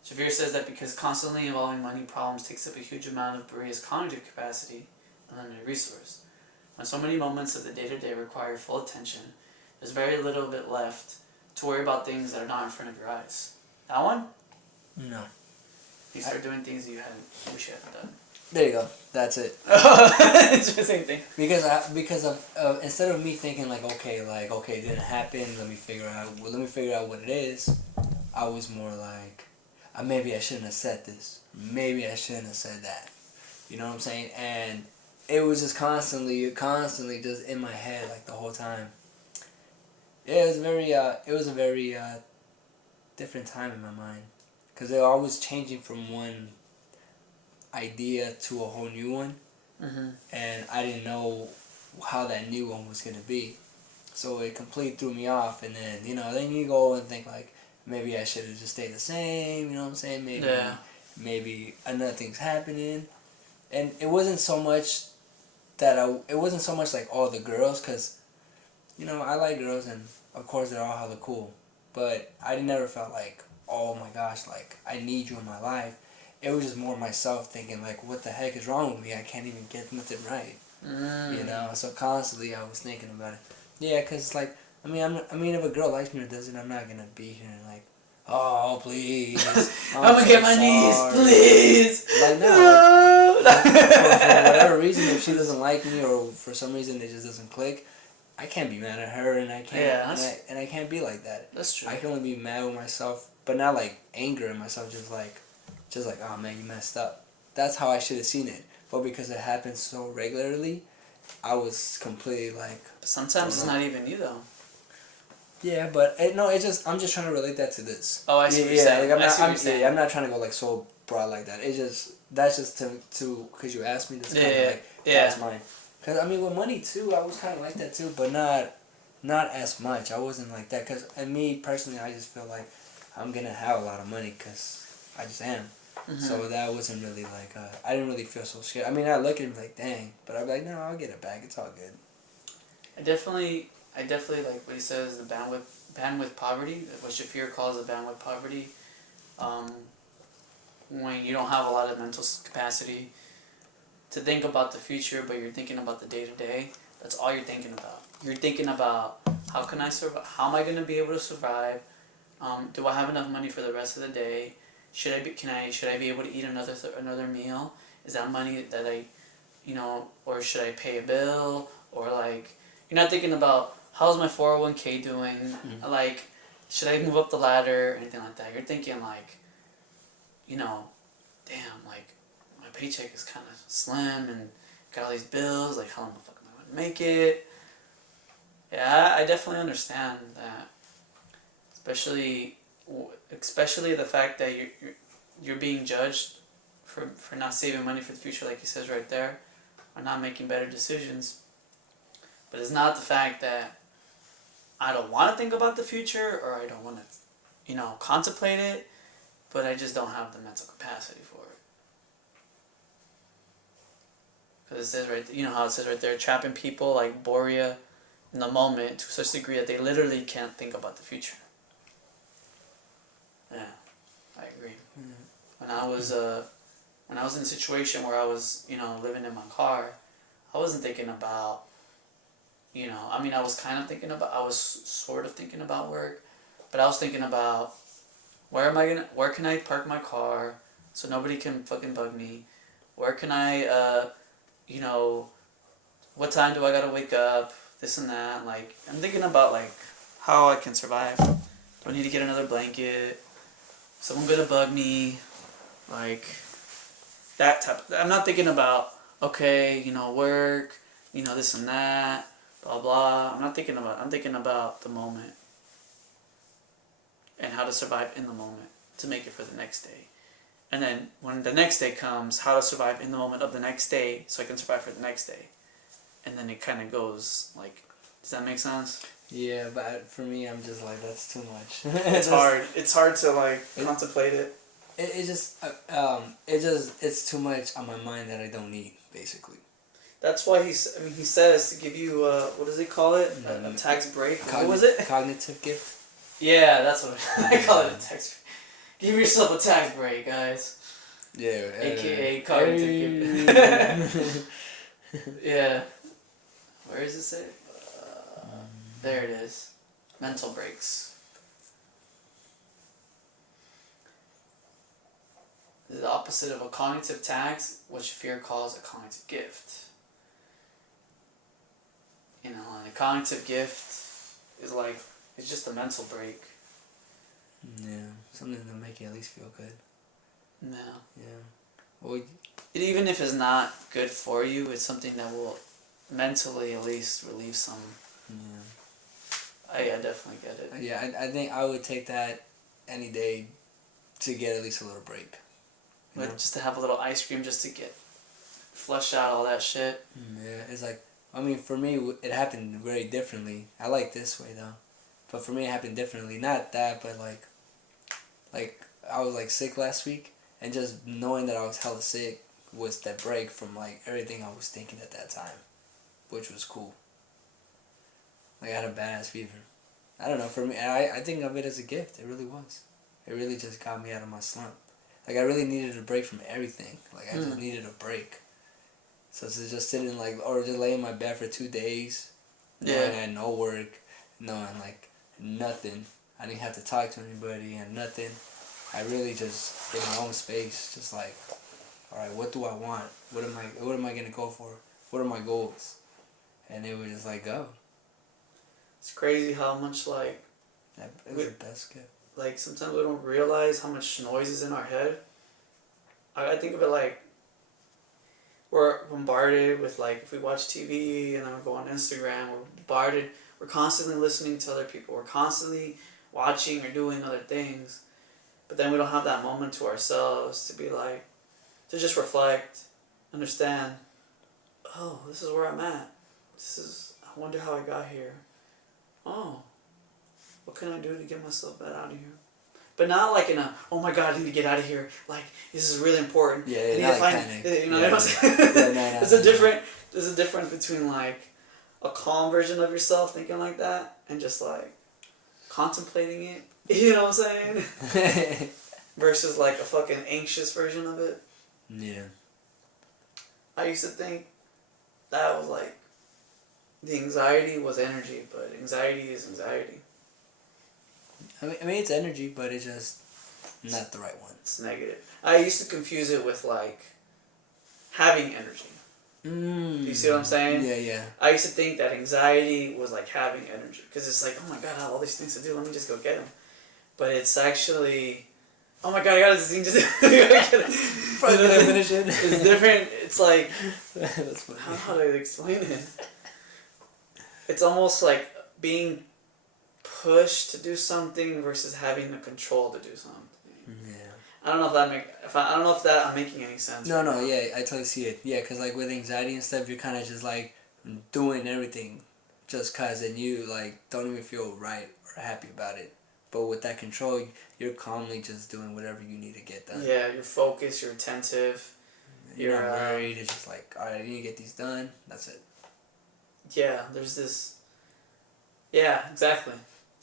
Shavir says that because constantly involving money problems takes up a huge amount of Maria's cognitive capacity and limited resource. When so many moments of the day-to-day require full attention, there's very little bit left to worry about things that are not in front of your eyes. That one? No. You start doing things you wish you hadn't done. There you go. That's it. It's the same thing. Because of instead of me thinking like okay, it didn't happen. Let me figure out what it is. I was more like, maybe I shouldn't have said this. Maybe I shouldn't have said that. You know what I'm saying? And it was just constantly just in my head like the whole time. Yeah, it was a very different time in my mind, because it was always changing from one idea to a whole new one, and I didn't know how that new one was gonna be, so it completely threw me off. And then then you go and think like maybe I should have just stayed the same. You know what I'm saying? Maybe another thing's happening, and it wasn't so much like all the girls, because I like girls and of course they're all hella cool, but I never felt like, oh my gosh, like I need you in my life. It was just more myself thinking like, what the heck is wrong with me? I can't even get nothing right. So constantly I was thinking about it. Yeah, because like if a girl likes me or doesn't, I'm not gonna be here and like, oh please, I'm gonna get my knees, please. Like no. For whatever reason, if she doesn't like me or for some reason it just doesn't click, I can't be mad at her, and I can't I can't be like that. That's true. I can only be mad with myself, but not like anger at myself, just like oh man, you messed up. That's how I should have seen it. But because it happens so regularly, I was completely like. But sometimes it's not even you though. Yeah, but I'm just trying to relate that to this. Oh, I see what you're saying. Like, I'm not trying to go like so broad like that. That's just to because you asked me this kind of like that's mine. Because with money too, I was kind of like that too, but not as much. I wasn't like that because me personally, I just feel like I'm gonna have a lot of money because I just am. So that wasn't really like I didn't really feel so scared. I look at him like dang, but I'd be like no, I'll get it back. It's all good. I definitely like what he says, the bandwidth poverty, what Shafir calls the bandwidth poverty. When you don't have a lot of mental capacity to think about the future, but you're thinking about the day-to-day, that's all you're thinking about. You're thinking about how can I survive? How am I going to be able to survive? Do I have enough money for the rest of the day? Should I be able to eat another meal? Is that money that I, or should I pay a bill? Or like, you're not thinking about how's my 401k doing? Like, should I move up the ladder? Anything like that. You're thinking like, damn, like my paycheck is kind of slim and got all these bills. Like, how the fuck am I going to make it? Yeah, I definitely understand that. Especially the fact that you're being judged for not saving money for the future, like he says right there, or not making better decisions. But it's not the fact that I don't want to think about the future or I don't want to, contemplate it, but I just don't have the mental capacity for it. Because it says how it says right there, trapping people like Boria in the moment to such a degree that they literally can't think about the future. Yeah, I agree. When I was in a situation where I was, living in my car, I wasn't thinking about, I was sort of thinking about work, but I was thinking about where can I park my car so nobody can fucking bug me? Where can I, what time do I gotta wake up? This and that. Like, I'm thinking about, like, how I can survive. Do I need to get another blanket? Someone gonna bug me? Like, that type of, I'm not thinking about, okay, work, this and that, blah, blah. I'm thinking about the moment. And how to survive in the moment to make it for the next day. And then when the next day comes, how to survive in the moment of the next day so I can survive for the next day. And then it kind of goes like, does that make sense? Yeah, but for me, I'm just like, that's too much. It's hard. It's hard to like contemplate it. It's too much on my mind that I don't need, basically. That's why he says to give you, what does he call it? A tax break? What was it? Cognitive gift? Yeah, that's what I call it, a tax break. Give yourself a tax break, guys. Yeah. AKA cognitive gift. Yeah. Where is this at? There it is. Mental breaks. The opposite of a cognitive tax, which fear calls a cognitive gift. You know, and a cognitive gift is like, it's just a mental break. Yeah, something to make you at least feel good. No. Yeah. Well, even if it's not good for you, it's something that will mentally at least relieve some. Yeah. I definitely get it. Yeah, I think I would take that any day to get at least a little break. Like just to have a little ice cream just to get flush out all that shit. Yeah, it's like, I mean, for me, it happened very differently. I like this way, though. But for me, it happened differently. Not that, but like I was like sick last week, and just knowing that I was hella sick was that break from like everything I was thinking at that time, which was cool. Like I had a badass fever. I don't know, for me, I think of it as a gift. It really was. It really just got me out of my slump. Like I really needed a break from everything. Like I just needed a break. So to just sit in like, or just lay in my bed for 2 days, knowing I had no work, knowing like nothing. I didn't have to talk to anybody and nothing. I really just in my own space, just like, all right, what do I want? What am I gonna go for? What are my goals? And it was just like go. It's crazy how much like. It was the best gift. Like sometimes we don't realize how much noise is in our head. I think of it like we're bombarded with like if we watch TV and then we go on Instagram, we're bombarded. We're constantly listening to other people. We're constantly watching or doing other things, but then we don't have that moment to ourselves to be like, to just reflect, understand. Oh, this is where I'm at. I wonder how I got here. Oh, what can I do to get myself out of here? But not like in a, oh my God, I need to get out of here. Like, this is really important. Yeah, I need not to like find, panic. you know what I'm saying? There's a difference between like a calm version of yourself thinking like that and just like contemplating it. You know what I'm saying? Versus like a fucking anxious version of it. Yeah. I used to think that was like, the anxiety was energy, but anxiety is anxiety. I mean, it's energy, but it's just not the right one. It's negative. I used to confuse it with like having energy. Do you see what I'm saying? Yeah, yeah. I used to think that anxiety was like having energy because it's like, oh my God, I have all these things to do. Let me just go get them. But it's actually, oh my God, I got this thing to do. Probably gonna finish it. It's different. It's like, that's funny. how do I explain it? It's almost like being pushed to do something versus having the control to do something. Yeah. I don't know if that I'm making any sense. No, yeah, I totally see it. Yeah, because like with anxiety and stuff, you're kind of just like doing everything just cause, and you like don't even feel right or happy about it. But with that control, you're calmly just doing whatever you need to get done. Yeah, you're focused, you're attentive. You're not worried. It's just like, all right, I need to get these done. That's it. Yeah, there's this. Yeah, exactly.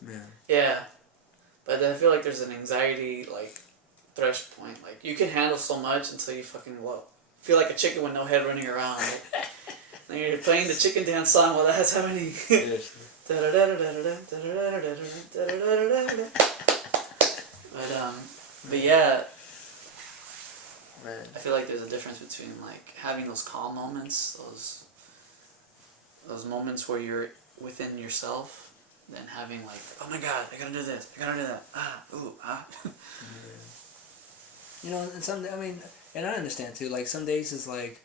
Yeah. Yeah, but then I feel like there's an anxiety like thresh point. Like you can handle so much until you fucking feel like a chicken with no head running around. Like, and you're playing the chicken dance song while that's happening. But yeah, Man. I feel like there's a difference between like having those calm moments, those moments where you're within yourself, than having like, oh my God, I gotta do this, I gotta do that, You know, and I understand too, like some days it's like,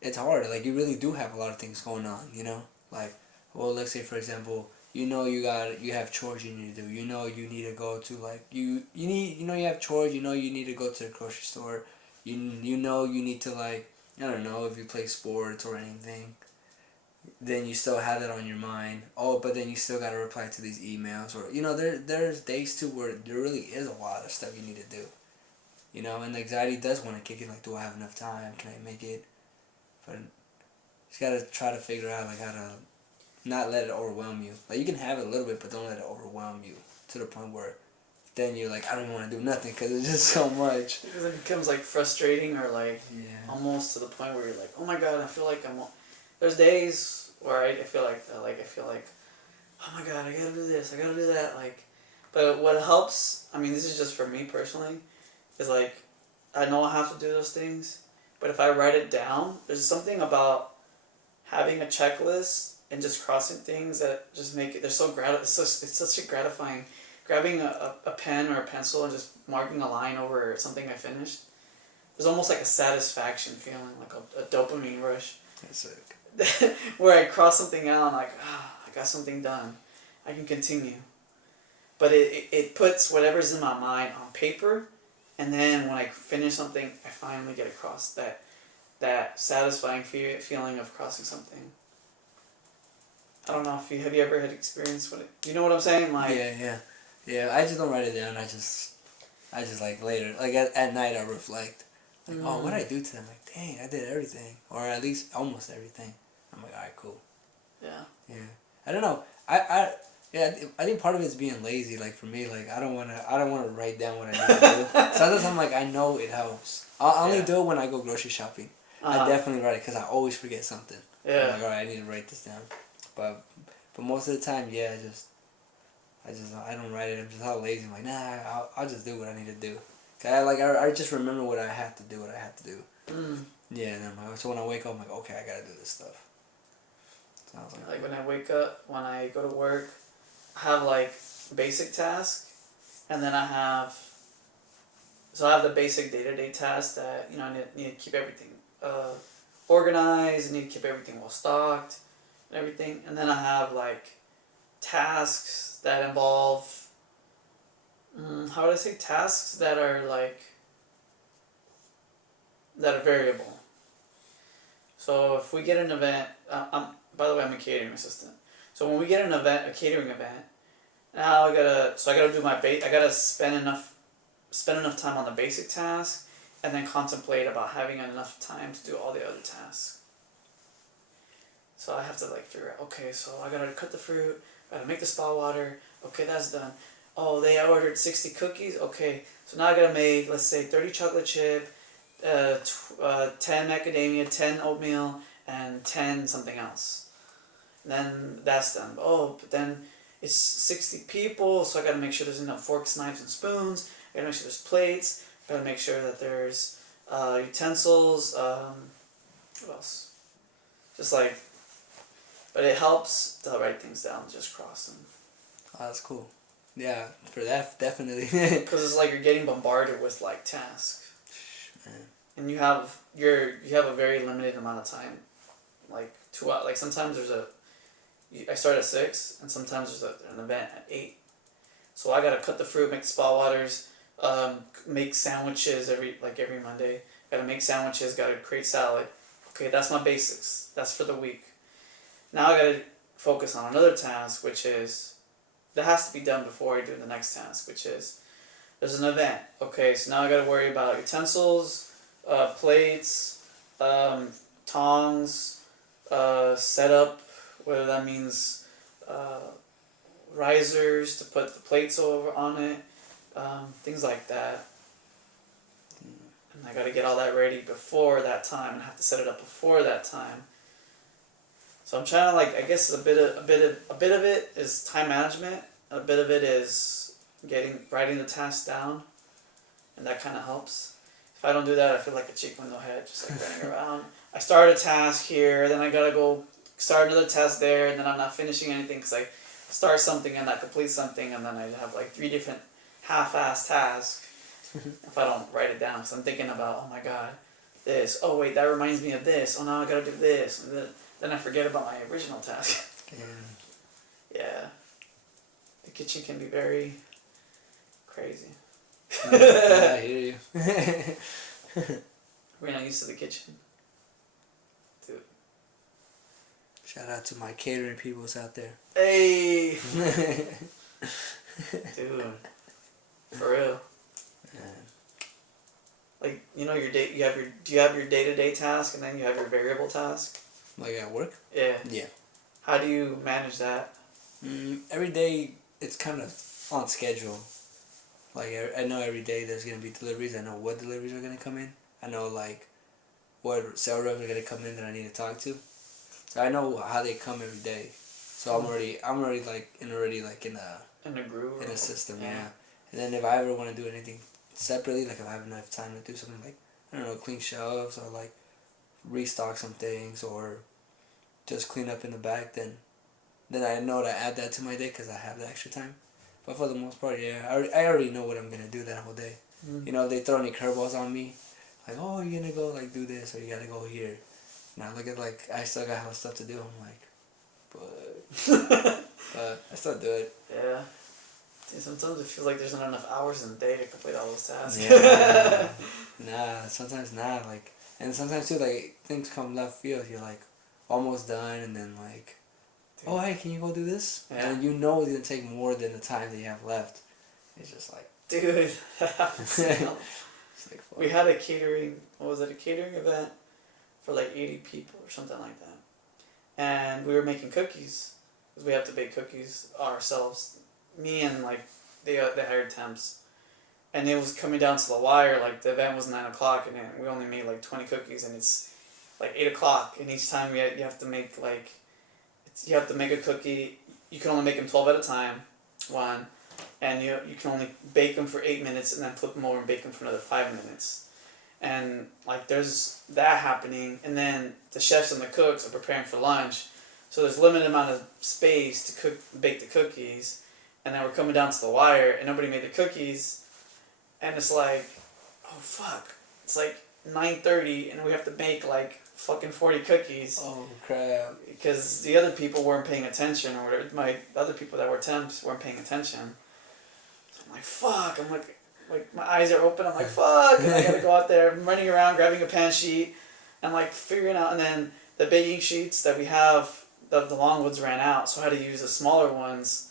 it's hard, like you really do have a lot of things going on, you know? Like, well, let's say for example, you have chores you need to do. You know you need to go to like you have chores. You know you need to go to the grocery store. You know you need to like I don't know if you play sports or anything. Then you still have that on your mind. Oh, but then you still gotta reply to these emails or there's days too where there really is a lot of stuff you need to do. And the anxiety does want to kick in. Like, do I have enough time? Can I make it? But you just gotta try to figure out like how to not let it overwhelm you. Like you can have it a little bit, but don't let it overwhelm you to the point where then you're like, I don't even want to do nothing because it's just so much. Because it becomes like frustrating or like almost to the point where you're like, oh my god, I feel like There's days where I feel like oh my god, I gotta do this, I gotta do that, like. But what helps, I mean, this is just for me personally, is like, I know I have to do those things, but if I write it down, there's something about having a checklist and just crossing things that just make it, it's such a gratifying, grabbing a pen or a pencil and just marking a line over something I finished. There's almost like a satisfaction feeling, like a dopamine rush. That's sick. Where I cross something out and like, I got something done. I can continue. But it puts whatever's in my mind on paper, and then when I finish something, I finally get across that satisfying feeling of crossing something. I don't know if have you ever had experience with it? You know what I'm saying? Like yeah. I just don't write it down. I just like later, like at night, I reflect. Like, oh, what did I do to them? Like, dang, I did everything, or at least almost everything. I'm like, alright, cool. Yeah. I don't know. I think part of it is being lazy. Like for me, like I don't wanna write down what I need to do. Sometimes I'm like, I know it helps. I'll only do it when I go grocery shopping. I definitely write it because I always forget something. Yeah. I'm like, alright, I need to write this down. But most of the time, I don't write it. I'm just how lazy. I'm like, nah, I'll just do what I need to do. I just remember what I have to do. Yeah, and then so when I wake up, I'm like, okay, I gotta do this stuff. So I was like when I wake up, when I go to work, I have like basic tasks, and then I have the basic day-to-day tasks that I need to keep everything organized. I need to keep everything well stocked, and everything. And then I have like tasks that involve. How would I say tasks that are like variable. So if we get an event, by the way, I'm a catering assistant. So when we get a catering event, now I gotta do I gotta spend enough time on the basic task, and then contemplate about having enough time to do all the other tasks. So I have to like figure out, okay, so I gotta cut the fruit, I gotta make the spa water, okay, that's done. Oh, they ordered 60 cookies, okay, so now I gotta make, let's say, 30 chocolate chip, 10 macadamia, 10 oatmeal, and 10 something else. And then that's done. Oh, but then it's 60 people, so I gotta make sure there's enough forks, knives, and spoons. I gotta make sure there's plates. I gotta make sure that there's utensils. What else? Just like, but it helps to write things down, just cross them. Oh, that's cool. Yeah, for that, definitely. Because it's like you're getting bombarded with like tasks. Man. And you have a very limited amount of time, like 2 hours. Like sometimes I start at 6, and sometimes there's an event at 8. So I gotta cut the fruit, make the spa waters, make sandwiches every Monday. Gotta make sandwiches, gotta create salad. Okay, that's my basics. That's for the week. Now I gotta focus on another task, which is that has to be done before I do the next task, which is there's an event. Okay, so now I gotta worry about utensils, plates, tongs, setup, whether that means risers to put the plates over on it, things like that. And I gotta get all that ready before that time, and have to set it up before that time. So I'm trying to I guess a bit of it is time management. A bit of it is writing the tasks down, and that kind of helps. If I don't do that, I feel like a chicken with no head, just running around. I start a task here, then I gotta go start another task there, and then I'm not finishing anything because I start something and not complete something, and then I have 3 different half-assed tasks if I don't write it down. Because I'm thinking about, oh my god, this. Oh wait, that reminds me of this. Oh, now I gotta do this. And then I forget about my original task. Yeah. The kitchen can be very crazy. I hear you. We're not used to the kitchen. Dude. Shout out to my catering peoples out there. Hey! Dude. For real. Yeah. Like, you know, do you have your day-to-day task and then you have your variable task? Like at work? Yeah. Yeah. How do you manage that? Every day it's kind of on schedule. Like I know every day there's gonna be deliveries. I know what deliveries are gonna come in. I know like what sales reps are gonna come in that I need to talk to. So I know how they come every day. So I'm already like in In a groove? a system, yeah. And then if I ever want to do anything separately, like if I have enough time to do something like, I don't know, clean shelves or like restock some things or just clean up in the back, then I know to add that to my day because I have the extra time. But for the most part, yeah, I already know what I'm going to do that whole day. You know, if they throw any curveballs on me, like, oh, you're going to go like do this or you got to go here. And I look at like, I still got hella stuff to do. I'm like, but I still do it. Yeah. Dude, sometimes it feels like there's not enough hours in the day to complete all those tasks. Yeah. Nah, sometimes not. Like, and sometimes too, like, things come left field. You're like, almost done, and then like, dude, oh, hey, can you go do this? Yeah. And you know it's gonna take more than the time that you have left. It's just like, dude, that happens. it's like, fuck. We had a catering event for like 80 people or something like that. And we were making cookies, because we have to bake cookies ourselves. Me and like they hired temps, and it was coming down to the wire. Like the event was 9 o'clock, and we only made like 20 cookies, and it's like 8 o'clock. And each time you have to make like, you have to make a cookie. You can only make them 12 at a time, one, and you can only bake them for 8 minutes, and then flip them over and bake them for another 5 minutes. And like there's that happening, and then the chefs and the cooks are preparing for lunch, so there's limited amount of space to bake the cookies. And then we're coming down to the wire, and nobody made the cookies, and it's like, oh fuck, it's like 9:30, and we have to make like fucking 40 cookies. Oh crap! Because the other people weren't paying attention, or whatever. The other people that were temps weren't paying attention. I'm like, fuck. I'm like my eyes are open. I'm like, fuck. And I gotta go out there. I'm running around grabbing a pan sheet, and like figuring out. And then the baking sheets that we have, the long ones ran out, so I had to use the smaller ones.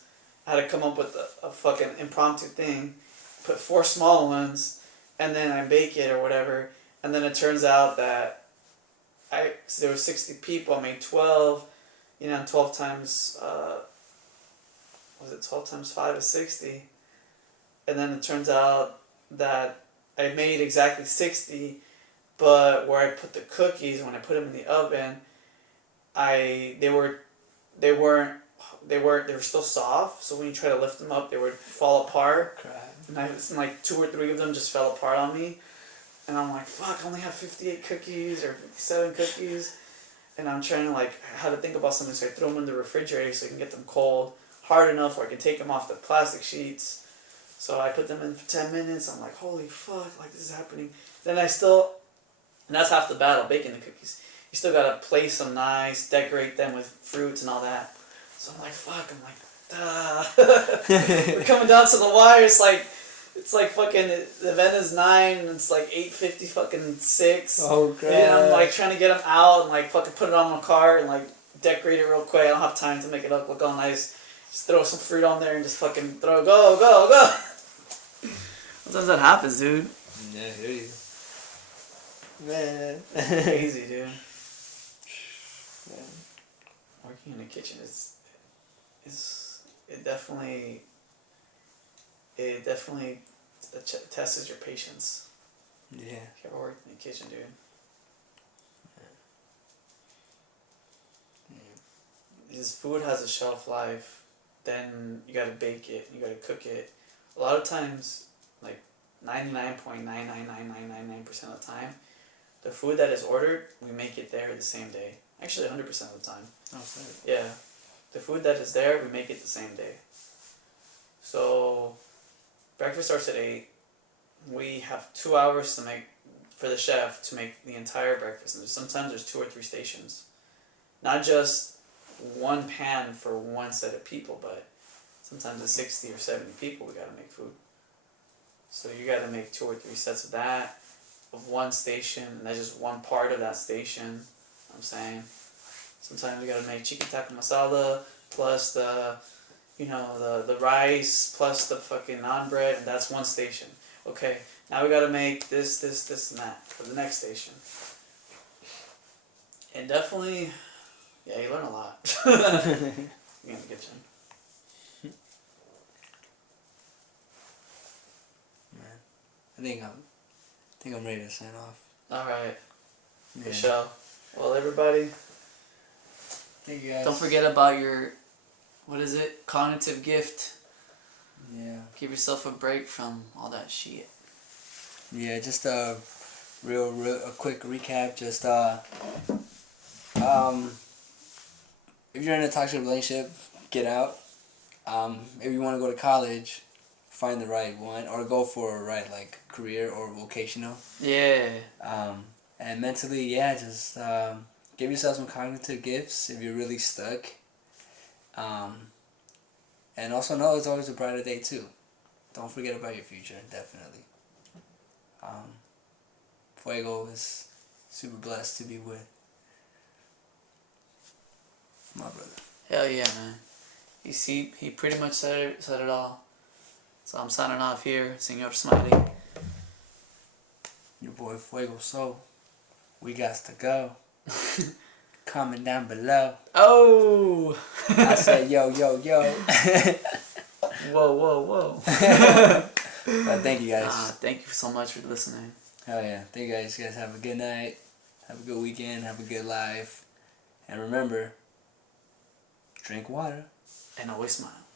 I had to come up with a fucking impromptu thing, put 4 small ones, and then I bake it or whatever. And then it turns out that there were 60 people. I made 12, 12 times, 12 times 5 is 60. And then it turns out that I made exactly 60, but where I put the cookies, when I put them in the oven, they were still soft, so when you try to lift them up, they would fall apart. Crap. And like 2 or 3 of them just fell apart on me. And I'm like, fuck, I only have 58 cookies or 57 cookies. And I'm trying to like, how to think about something, so I throw them in the refrigerator so I can get them cold, hard enough where I can take them off the plastic sheets. So I put them in for 10 minutes. I'm like, holy fuck, like this is happening. Then and that's half the battle, baking the cookies. You still gotta place them nice, decorate them with fruits and all that. So I'm like, fuck, we're coming down to the wire. It's like fucking, the event is 9 and it's like 8:50 fucking 6. Oh crap. And I'm like trying to get them out and like fucking put it on my cart and like decorate it real quick. I don't have time to make it look all nice. Just throw some fruit on there and just fucking go. Sometimes that happens, dude. Yeah, I hear you. Man. Crazy, dude. Man. Working in the kitchen it definitely tests your patience. Yeah. If you ever worked in the kitchen, dude. This food has a shelf life, then you gotta bake it, you gotta cook it. A lot of times, like 99.99999% of the time, the food that is ordered, we make it there the same day. Actually, 100% of the time. Oh, sorry. Yeah. The food that is there, we make it the same day. So, breakfast starts at 8. We have 2 hours to make, for the chef, to make the entire breakfast. And sometimes there's 2 or 3 stations. Not just one pan for one set of people, but sometimes it's 60 or 70 people we gotta make food. So you gotta make 2 or 3 sets of that, of one station, and that's just one part of that station. You know what I'm saying? Sometimes we gotta make chicken tikka masala, plus the rice, plus the fucking naan bread, and that's one station. Okay, now we gotta make this, and that for the next station. And definitely, yeah, you learn a lot. In the kitchen. Man, I think I'm ready to sign off. All right. Yeah. For sure. Well, everybody, Thank you guys. don't forget about your, what is it? Cognitive gift. Yeah. Give yourself a break from all that shit. Yeah, just a quick recap. Just if you're in a toxic relationship, get out. If you want to go to college, find the right one, or go for a right career or vocational. Yeah. And mentally, yeah, just give yourself some cognitive gifts if you're really stuck. And also know it's always a brighter day too. Don't forget about your future, definitely. Fuego is super blessed to be with my brother. Hell yeah, man. You see, he pretty much said it all. So I'm signing off here, Senor Smiley. Your boy Fuego Soul. We got to go. Comment down below. Oh! I said yo, yo, yo. Whoa, whoa, whoa. Thank you guys. Thank you so much for listening. Hell yeah. Thank you guys. You guys have a good night. Have a good weekend. Have a good life. And remember, drink water. And always smile.